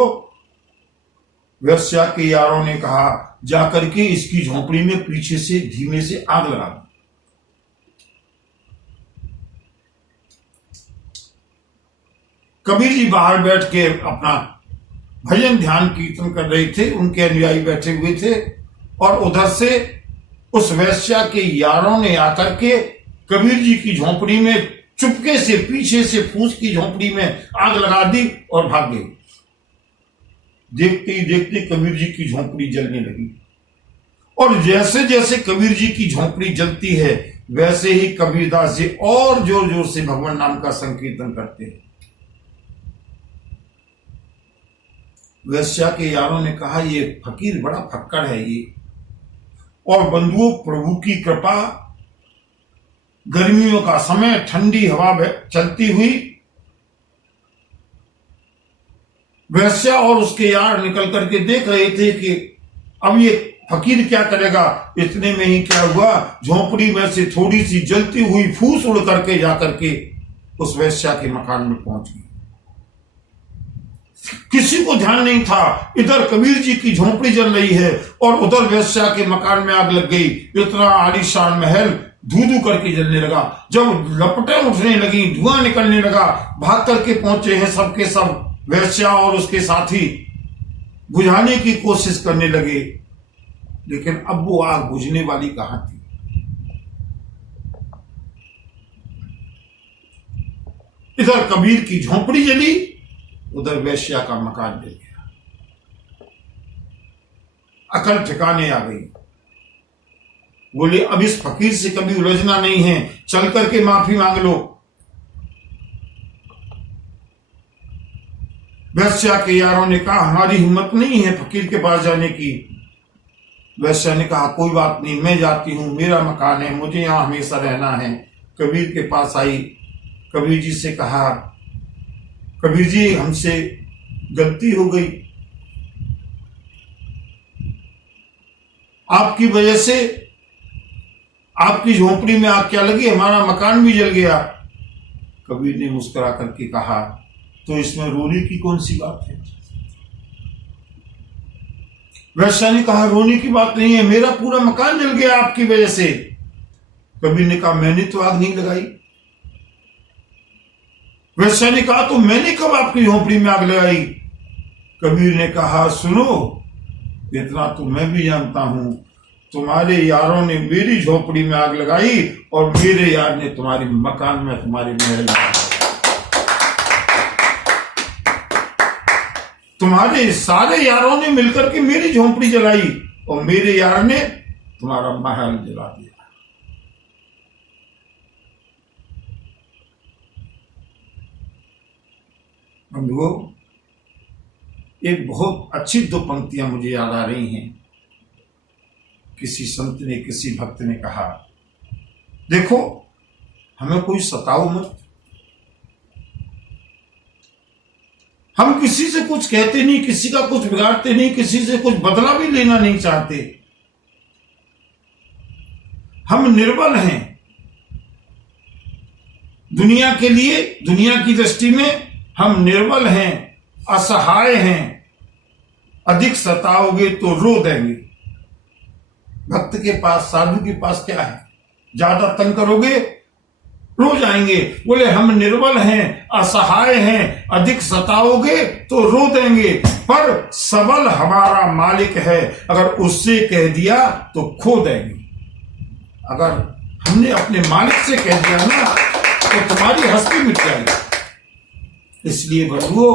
वैश्या के यारों ने कहा जाकर के इसकी झोंपड़ी में पीछे से धीमे से आग लगा दो। कबीर जी बाहर बैठ के अपना भजन ध्यान कीर्तन कर रहे थे, उनके अनुयायी बैठे हुए थे, और उधर से उस वैश्या के यारों ने आकर के कबीर जी की झोंपड़ी में चुपके से पीछे से फूस की झोंपड़ी में आग लगा दी और भाग गए। देखते ही देखते कबीर जी की झोंपड़ी जलने लगी, और जैसे जैसे कबीर जी की झोंपड़ी जलती है, वैसे ही कबीरदास जी और जोर जोर से भगवान नाम का संकीर्तन करते हैं। वैश्या के यारों ने कहा ये फकीर बड़ा फक्कड़ है ये। और बंधुओं, प्रभु की कृपा, गर्मियों का समय, ठंडी हवा चलती हुई, वैश्या और उसके यार निकल करके देख रहे थे कि अब ये फकीर क्या करेगा। इतने में ही क्या हुआ, झोंपड़ी में से थोड़ी सी जलती हुई फूस उड़ करके जाकर के उस वैश्या के मकान में पहुंच गई। किसी को ध्यान नहीं था, इधर कबीर जी की झोंपड़ी जल रही है और उधर वैश्या के मकान में आग लग गई। इतना आलीशान महल धू धू करके जलने लगा। जब लपटें उठने लगी, धुआं निकलने लगा, भाग करके पहुंचे हैं सबके सब वैश्या और उसके साथी, बुझाने की कोशिश करने लगे। लेकिन अब वो आग बुझने वाली कहां थी। इधर कबीर की झोंपड़ी जली, उधर वैश्या का मकान जल गया। अकल ठिकाने आ गई। बोले अब इस फकीर से कभी उलझना नहीं है, चल करके माफी मांग लो। वैश्या के यारों ने कहा हमारी हिम्मत नहीं है फकीर के पास जाने की। वैश्या ने कहा कोई बात नहीं, मैं जाती हूं, मेरा मकान है, मुझे यहां हमेशा रहना है। कबीर के पास आई, कबीर जी से कहा कबीर जी हमसे गलती हो गई, आपकी वजह से आपकी झोंपड़ी में आग क्या लगी, हमारा मकान भी जल गया। कबीर ने मुस्कुरा करके कहा तो इसमें रोने की कौन सी बात है। वैश्या ने कहा रोने की बात नहीं है, मेरा पूरा मकान जल गया आपकी वजह से। कबीर ने कहा मैंने तो आग नहीं लगाई। वैश्या ने कहा तो मैंने कब आपकी झोंपड़ी में आग लगाई। कबीर ने कहा सुनो, इतना तो मैं भी जानता हूं, तुम्हारे यारों ने मेरी झोंपड़ी में आग लगाई और मेरे यार ने तुम्हारे मकान में, तुम्हारे महल में। तुम्हारे सारे यारों ने मिलकर के मेरी झोंपड़ी जलाई और मेरे यार ने तुम्हारा महल जला दिया। बंधुओं, एक बहुत अच्छी दो पंक्तियां मुझे याद आ रही हैं। किसी संत ने, किसी भक्त ने कहा, देखो हमें कोई सताओ मत, हम किसी से कुछ कहते नहीं, किसी का कुछ बिगाड़ते नहीं, किसी से कुछ बदला भी लेना नहीं चाहते। हम निर्बल हैं दुनिया के लिए, दुनिया की दृष्टि में हम निर्बल हैं, असहाय हैं। अधिक सताओगे तो रो देंगे। भक्त के पास, साधु के पास क्या है? ज्यादा तंग करोगे रो जाएंगे। बोले हम निर्बल हैं, असहाय हैं, अधिक सताओगे तो रो देंगे, पर सबल हमारा मालिक है, अगर उससे कह दिया तो खो देंगे। अगर हमने अपने मालिक से कह दिया ना तो तुम्हारी हस्ती मिट जाएगी। इसलिए बंधुओं,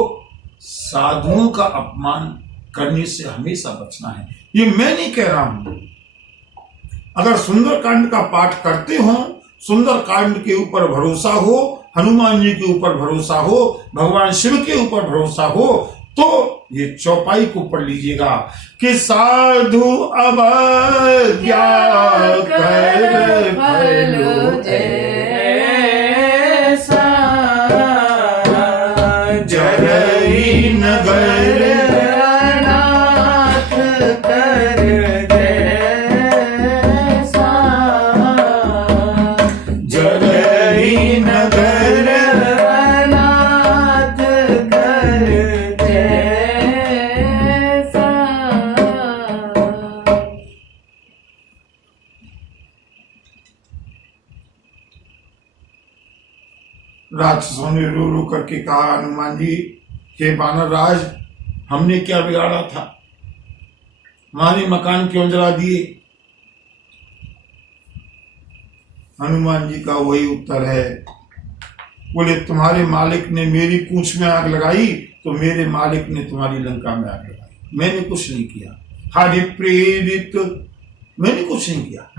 साधुओं का अपमान करने से हमेशा बचना है। ये मैं नहीं कह रहा हूं। अगर सुंदरकांड का पाठ करते हो, सुंदरकांड के ऊपर भरोसा हो, हनुमान जी के ऊपर भरोसा हो, भगवान शिव के ऊपर भरोसा हो, तो ये चौपाई को पढ़ लीजिएगा कि साधु अवज्ञा कर फल जैसा जरई नगर नाथ कर जैसा जरई नगर नाथ कर जैसा। राक्षसों ने रो रो करके कहा, हनुमान जी, हे वानर राज, हमने क्या बिगाड़ा था? हमारे मकान क्यों जला दिए? हनुमान जी का वही उत्तर है। बोले तुम्हारे मालिक ने मेरी पूंछ में आग लगाई तो मेरे मालिक ने तुम्हारी लंका में आग लगाई। मैंने कुछ नहीं किया। हरि प्रेरित, मैंने कुछ नहीं किया।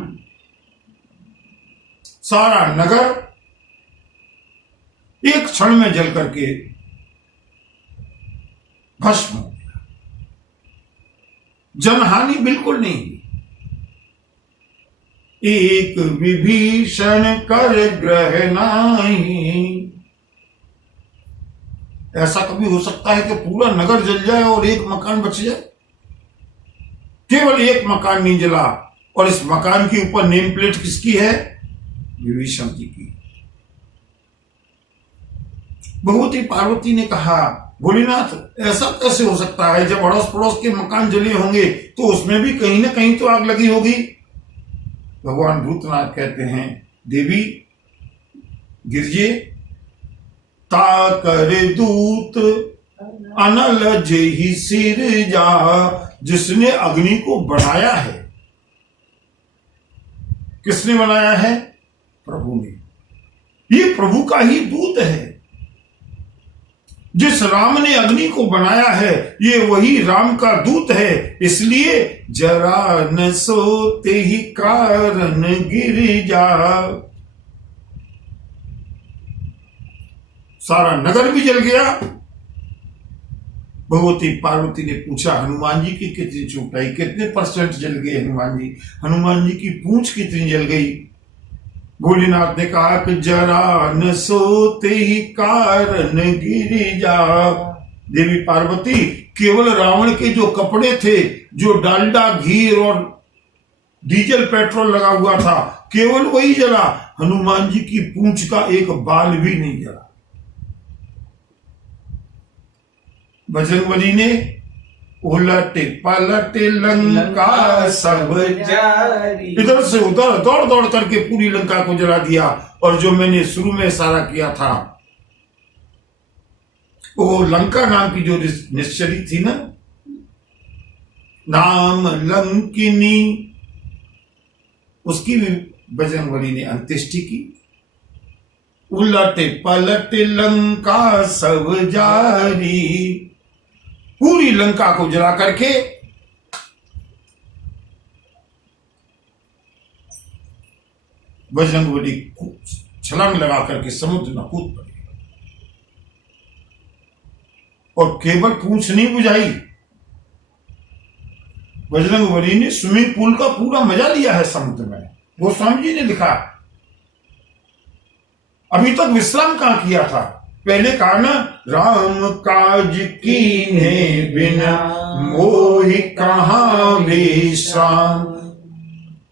सारा नगर एक क्षण में जल करके भस्म हो गया। जनहानि बिल्कुल नहीं हुई। एक विभीषण कर ग्रह नाही। ऐसा कभी हो सकता है कि पूरा नगर जल जाए और एक मकान बच जाए? केवल एक मकान नहीं जला, और इस मकान के ऊपर नेम प्लेट किसकी है? विभीषण जी की। भगवती पार्वती ने कहा, भोलेनाथ ऐसा कैसे हो सकता है? जब अड़ोस पड़ोस के मकान जले होंगे तो उसमें भी कहीं ना कहीं तो आग लगी होगी। भगवान भूतनाथ कहते हैं, देवी गिरजे ता कर दूत अनल जेहि सिर जा। जिसने अग्नि को बनाया है, किसने बनाया है? प्रभु ने। ये प्रभु का ही दूत है। जिस राम ने अग्नि को बनाया है, ये वही राम का दूत है। इसलिए जरा न सोते ही कारण गिर जा। सारा नगर भी जल गया। भगवती पार्वती ने पूछा, हनुमान जी की कितनी चोट आई? कितने % जल गए हनुमान जी? हनुमान जी की पूंछ कितनी जल गई? भोलेनाथ ने कहा कि जरा न सोते ही कारण गिर जा। देवी पार्वती, केवल रावण के जो कपड़े थे, जो डालडा घी और डीजल पेट्रोल लगा हुआ था, केवल वही जला। हनुमान जी की पूंछ का एक बाल भी नहीं जला। बजरंगबली ने उलट पलट लंका सब जारी। इधर से उधर दौड़ दौड़ करके पूरी लंका को जला दिया। और जो मैंने शुरू में इशारा किया था, वो लंका नाम की जो निश्चरी थी ना, नाम लंकिनी, उसकी भी बजरंगबली ने अंत्येष्टि की। उलट पलट लंका सब जारी। पूरी लंका को जला करके बजरंगबली छलांग लगा करके समुद्र में कूद पड़े। और केवल पूंछ नहीं बुझाई, बजरंगबली ने स्विमिंग पूल का पूरा मजा लिया है समुद्र में। गोस्वामी जी ने लिखा, अभी तक विश्राम कहां किया था? पहले कहा ना, राम काज कीन्हे बिना मोहि कहां विश्राम।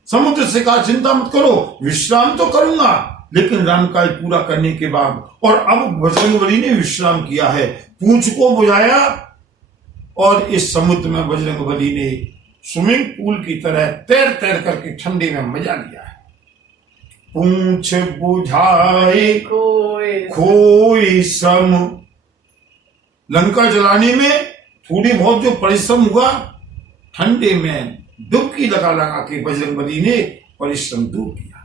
समुद्र से कहा चिंता मत करो, विश्राम तो करूंगा लेकिन राम काज पूरा करने के बाद। और अब बजरंगबली ने विश्राम किया है, पूंछ को बुझाया और इस समुद्र में बजरंगबली ने स्विमिंग पूल की तरह तैर तैर करके ठंडी में मजा लिया है। पूंछ बुझाए खोई श्रम, लंका जलाने में थोड़ी बहुत जो परिश्रम हुआ, ठंडे में डुबकी लगा लगा के बजरंगबली ने परिश्रम दूर किया।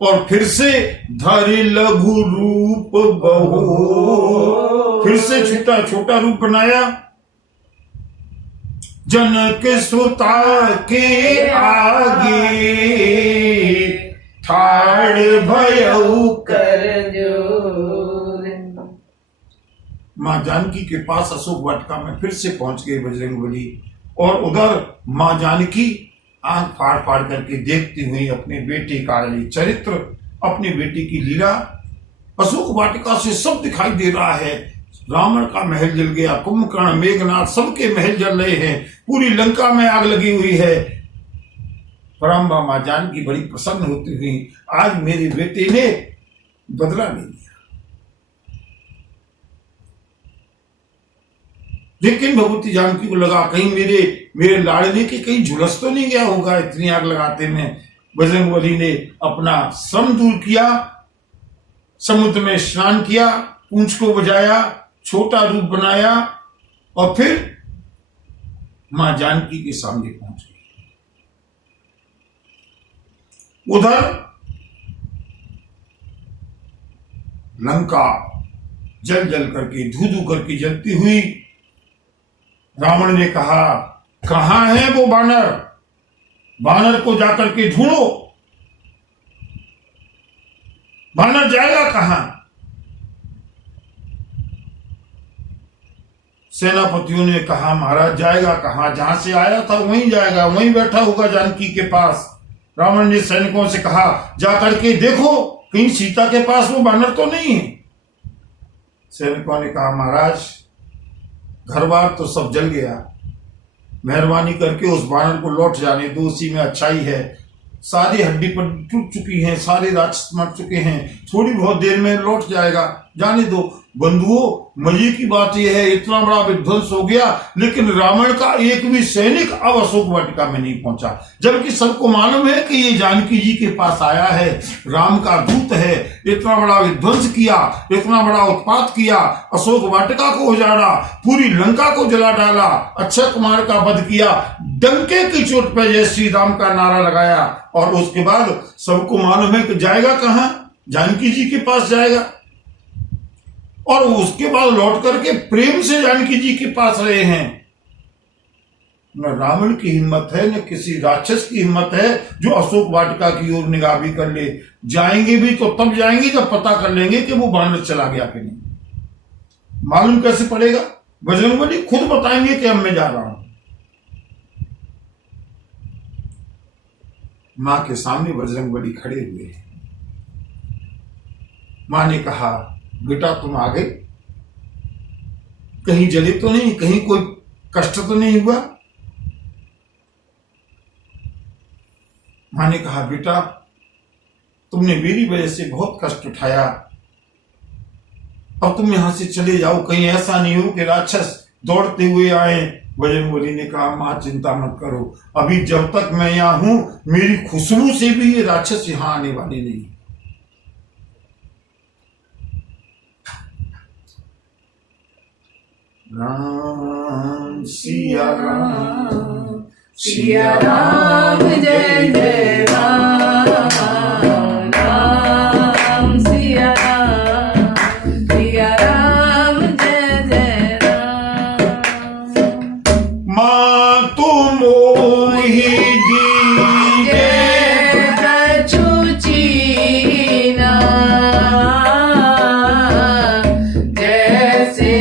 और फिर से धरि लघु रूप बहो, फिर से छोटा छोटा रूप बनाया। जनक सुता के आगे ठाड़ भयउ कर जोर। मां जानकी के पास अशोक वाटिका में फिर से पहुंच गए बजरंगबली, और उधर मां जानकी आंख फाड़ फाड़ करके देखती हुई अपने बेटे का चरित्र, अपनी बेटी की लीला। अशोक वाटिका से सब दिखाई दे रहा है। रावण का महल जल गया, कुंभकर्ण, मेघनाथ, सबके महल जल रहे हैं, पूरी लंका में आग लगी हुई है। परम्बा मां जानकी बड़ी प्रसन्न होती हुई, आज मेरे बेटे ने बदला ले लिया। लेकिन भगवती जानकी को लगा कहीं मेरे लाड़ने के कहीं झुलस तो नहीं गया होगा इतनी आग लगाते में। बजरंगबली ने अपना श्रम दूर किया, समुद्र में स्नान किया, पूंछ को बजाया, छोटा रूप बनाया और फिर मां जानकी के सामने पहुंच गई। उधर लंका जल जल करके धू धू करके जलती हुई। रावण ने कहा, कहां है वो बानर? बानर को जाकर के ढूंढो, बानर जाएगा कहां? सेनापतियों ने कहा, महाराज जाएगा कहां? जहां से आया था वहीं जाएगा, वहीं बैठा होगा जानकी के पास। रावण ने सैनिकों से कहा, जाकर के देखो कहीं सीता के पास वो बानर तो नहीं है। सैनिकों ने कहा, महाराज घर बार तो सब जल गया, मेहरबानी करके उस बानर को लौट जाने दो, उसी में अच्छाई है। सारी हड्डी पर टूट चुकी हैं, सारे राक्षस मर चुके हैं, थोड़ी बहुत देर में लौट जाएगा, जाने दो। बंधुओं, मजे की बात यह है इतना बड़ा विध्वंस हो गया लेकिन रावण का एक भी सैनिक अब अशोक वाटिका में नहीं पहुंचा, जबकि सबको मालूम है कि ये जानकी जी के पास आया है, राम का दूत है। इतना बड़ा विध्वंस किया, इतना बड़ा उत्पात किया, अशोक वाटिका को उजाड़ा, पूरी लंका को जला डाला, अक्षय कुमार का वध किया, डंके की चोट पर जय श्री राम का नारा लगाया। और उसके बाद सबको मालूम है कि जाएगा कहां? जानकी जी के पास जाएगा। और उसके बाद लौट करके प्रेम से जानकी जी के पास रहे हैं। न रावण की हिम्मत है, न किसी राक्षस की हिम्मत है जो अशोक वाटिका की ओर निगाह भी कर ले। जाएंगे भी तो तब जाएंगे जब पता कर लेंगे कि वो बानर चला गया कि नहीं। मालूम कैसे पड़ेगा? बजरंगबली खुद बताएंगे कि अब मैं जा रहा हूं। मां के सामने बजरंगबली खड़े हुए हैं। मां ने कहा, बेटा तुम आ गए, कहीं जले तो नहीं, कहीं कोई कष्ट तो नहीं हुआ? मां ने कहा, बेटा तुमने मेरी वजह से बहुत कष्ट उठाया, अब तुम यहां से चले जाओ, कहीं ऐसा नहीं हो कि राक्षस दौड़ते हुए आए। बजरंगबली ने कहा, मां चिंता मत करो, अभी जब तक मैं यहां हूं मेरी खुशबू से भी ये राक्षस यहां आने वाले नहीं। राम सिया राम, सिया राम जय जय राम, राम सिया राम, सिया राम जय जय राम। मां तुम मोहि दीजे कछु चीना, जैसे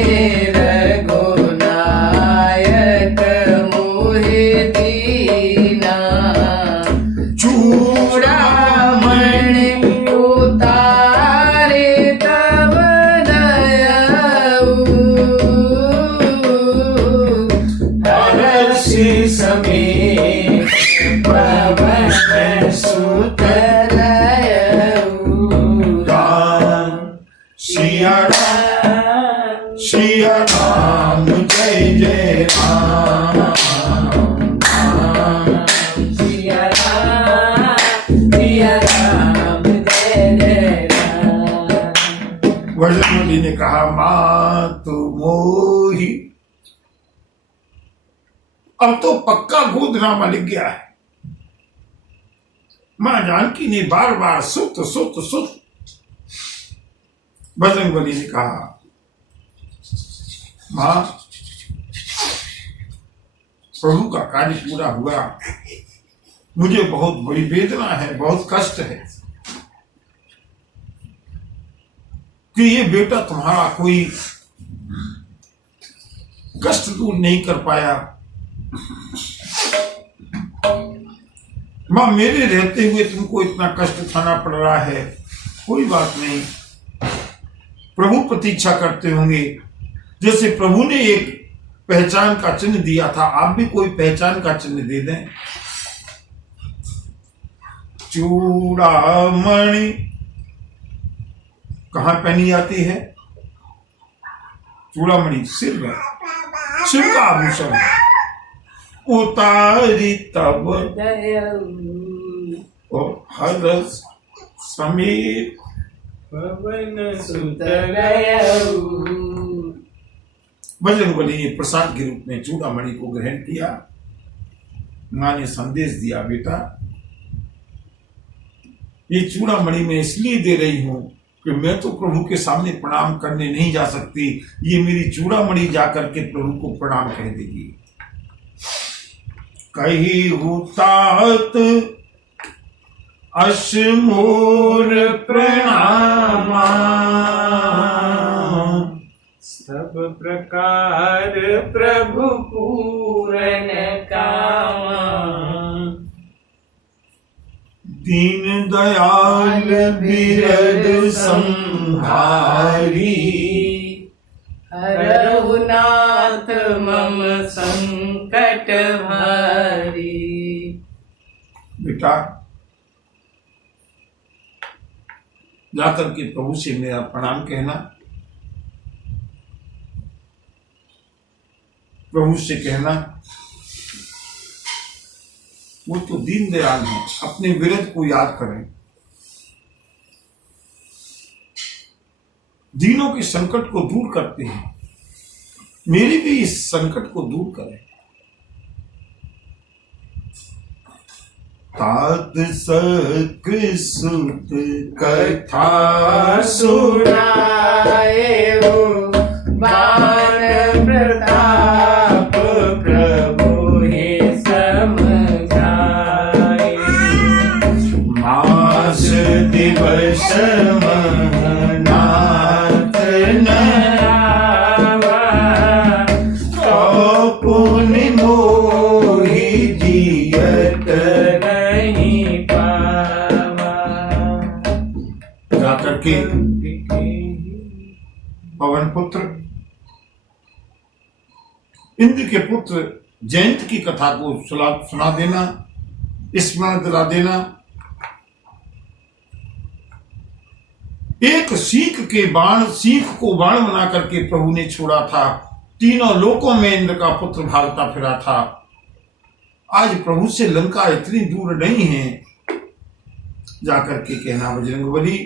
सिया राम सिया राम जय जय राम सिया राम जय जय राम। व्रजमुनि ने कहा मातु मोही, अब तो पक्का गोदनामा लिख गया है। मां जानकी ने बार बार सुत सुत सुत। बजरंगबली ने कहा मां, प्रभु का कार्य पूरा हुआ, मुझे बहुत बड़ी वेदना है, बहुत कष्ट है कि ये बेटा तुम्हारा कोई कष्ट दूर नहीं कर पाया। मां, मेरे रहते हुए तुमको इतना कष्ट उठाना पड़ रहा है, कोई बात नहीं, प्रभु प्रतीक्षा करते होंगे। जैसे प्रभु ने एक पहचान का चिन्ह दिया था, आप भी कोई पहचान का चिन्ह दे दें। चूड़ामणि कहां पहनी जाती है? चूड़ामणि सिर में, सिर का आभूषण है। उतारी तब और हर समीर पवन सुत बजरंगबली ने प्रसाद के रूप में चूड़ामणि को ग्रहण किया। मां ने संदेश दिया, बेटा ये चूड़ामणि मैं इसलिए दे रही हूं कि मैं तो प्रभु के सामने प्रणाम करने नहीं जा सकती, ये मेरी चूड़ामणि जाकर के प्रभु को प्रणाम कह देगी। कही हुतात अशमोर प्रणामा, सब प्रकार प्रभु पूरन कामा। दीन दयाल बिरद संहारी, हरहु नाथ मम संकट भारी। बेटा जाकर के प्रभु से मेरा प्रणाम कहना, प्रभु से कहना वो तो दीन दयाल है, अपने विरध को याद करें, दीनों के संकट को दूर करते हैं, मेरी भी इस संकट को दूर करें। तात सक सुत कथा सुनाए हो, बाण प्रताप प्रभु हे समझाए। मास दिवस महनाथ न आवा, तो पुनि मोहि जियत नहीं पावा। जाकर के पवन पुत्र इंद्र के पुत्र जयंत की कथा को सुना देना, स्मरण दिला देना। एक सीख को बाण बना करके प्रभु ने छोड़ा था, तीनों लोकों में इंद्र का पुत्र भागता फिरा था। आज प्रभु से लंका इतनी दूर नहीं है। जाकर के कहना बजरंगबली,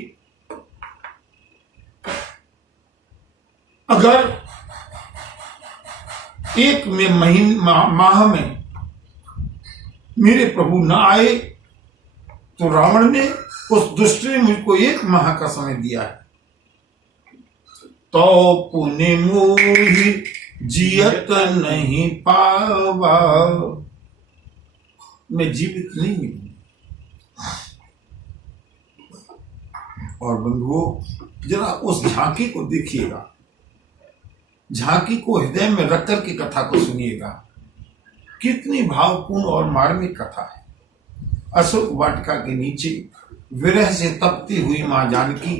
अगर एक माह में मेरे प्रभु न आए तो रावण ने उस दुष्ट ने मुझको 1 माह का समय दिया है, तो पुण्य मोहि जियत नहीं पावा, मैं जीवित नहीं मिलूंगा। और बंधुओं जरा उस झांकी को देखिएगा, झांकी को हृदय में रख कर के कथा को सुनिएगा, कितनी भावपूर्ण और मार्मिक कथा है। अशोक वाटिका के नीचे विरह से तपती हुई मां जानकी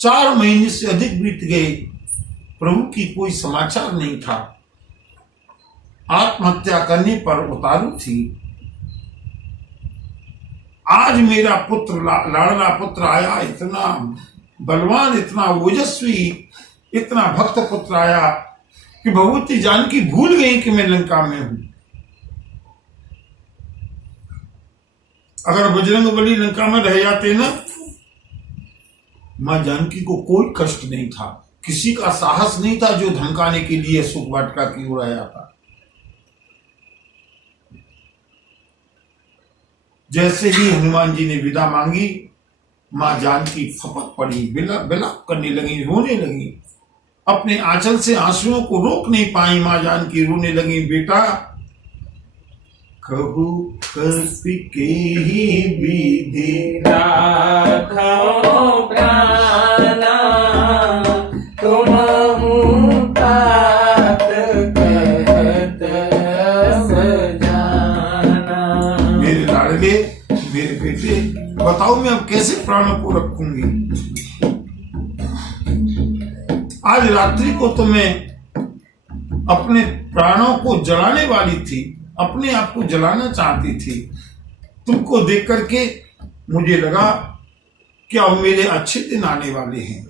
4 महीने से अधिक बीत गए, प्रभु की कोई समाचार नहीं था, आत्महत्या करने पर उतारू थी। आज मेरा पुत्र लाडला पुत्र आया, इतना बलवान, इतना ओजस्वी, इतना भक्त पुत्र आया कि भगवती जानकी भूल गई कि मैं लंका में हूं। अगर बजरंगबली लंका में रह जाते ना, मां जानकी को कोई कष्ट नहीं था, किसी का साहस नहीं था जो धमकाने के लिए सुख वाटिका की ओर आया था। जैसे ही हनुमान जी ने विदा मांगी, मां जानकी फपक पड़ी, बिलख करने लगी, रोने लगी। अपने आंचल से आंसुओं को रोक नहीं पाई मां जानकी, रोने लगी। बेटा, कहू कपि के ही विधि राखो प्राणा, तुमहु तात कहत सजाना। मेरे लाडले, मेरे बेटे, बताओ मैं अब कैसे प्राणों को रखूंगी। आज रात्रि को तो मैं अपने प्राणों को जलाने वाली थी, अपने आप को जलाना चाहती थी। तुमको देख करके मुझे लगा कि अब मेरे अच्छे दिन आने वाले हैं,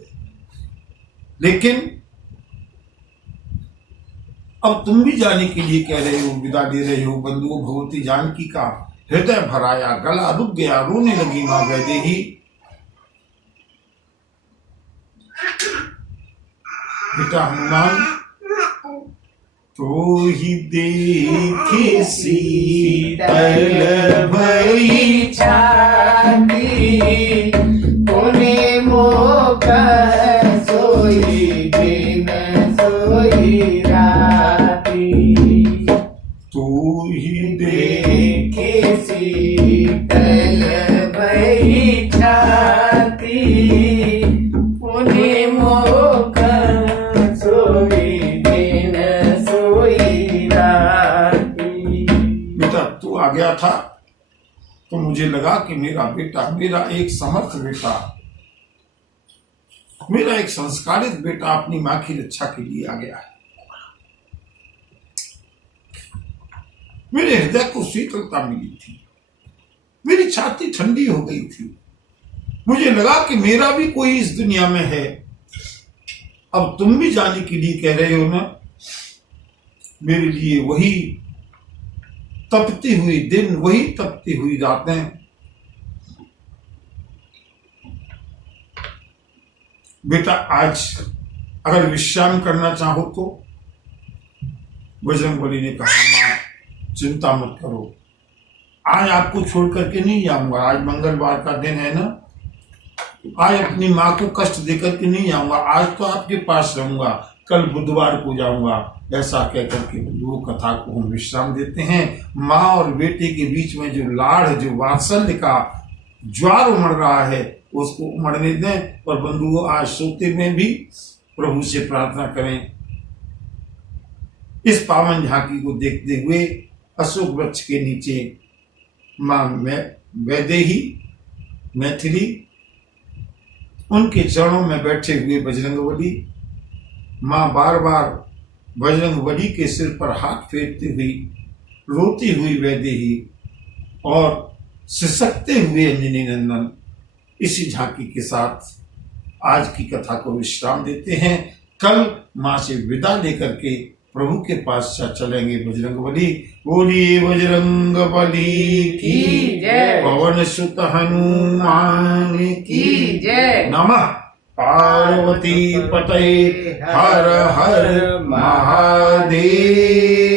लेकिन अब तुम भी जाने के लिए कह रहे हो, विदा दे रहे हो। बंधुओं, भगवती जानकी का हृदय भराया, गला रुक गया, रोने लगी मां वैदेही। बेटा हनुमान, तो ही देखे शीतल भई छाती, पुने मोका सोई दिन सोई राती। तो ही देखे शीतल भई छाती, पुने मोका सोई दिन सोई राती। बेटा तू आ गया था तो मुझे लगा कि मेरा बेटा, मेरा एक समर्थ बेटा, मेरा एक संस्कारित बेटा अपनी मां की रक्षा के लिए आ गया है। मेरे हृदय को शीतलता मिली थी, मेरी छाती ठंडी हो गई थी। मुझे लगा कि मेरा भी कोई इस दुनिया में है। अब तुम भी जाने के लिए कह रहे हो ना, मेरे लिए वही तपती हुई दिन, वही तपती हुई रातें। बेटा आज अगर विश्राम करना चाहो तो, बजरंगबली ने कहा, मां चिंता मत करो, आज आपको छोड़ करके नहीं जाऊंगा। आज मंगलवार का दिन है ना, आज अपनी माँ को कष्ट देकर के नहीं जाऊंगा। आज तो आपके पास रहूंगा, कल बुधवार को जाऊंगा। ऐसा कहकर के वो कथा को हम विश्राम देते हैं। माँ और बेटे के बीच में जो लाड़, जो वात्सल्य का ज्वार उमड़ रहा है, उसको उमड़ने दें। और बंधुओं, आज सोते में भी प्रभु से प्रार्थना करें, इस पावन झांकी को देखते हुए अशोक वृक्ष के नीचे मां वैदेही, मैथिली, उनके चरणों में बैठे हुए बजरंगबली, मां बार बार बजरंगबली के सिर पर हाथ फेरती हुई, रोती हुई वैदेही और सिसकते हुए अंजनी नंदन। इसी झांकी के साथ आज की कथा को विश्राम देते हैं। कल मां से विदा लेकर के प्रभु के पास चलेंगे बजरंगबली। बोलिए बजरंगबली की जय, पवन सुत हनुमान की जय। नमः पार्वती पतये हर हर महादेव।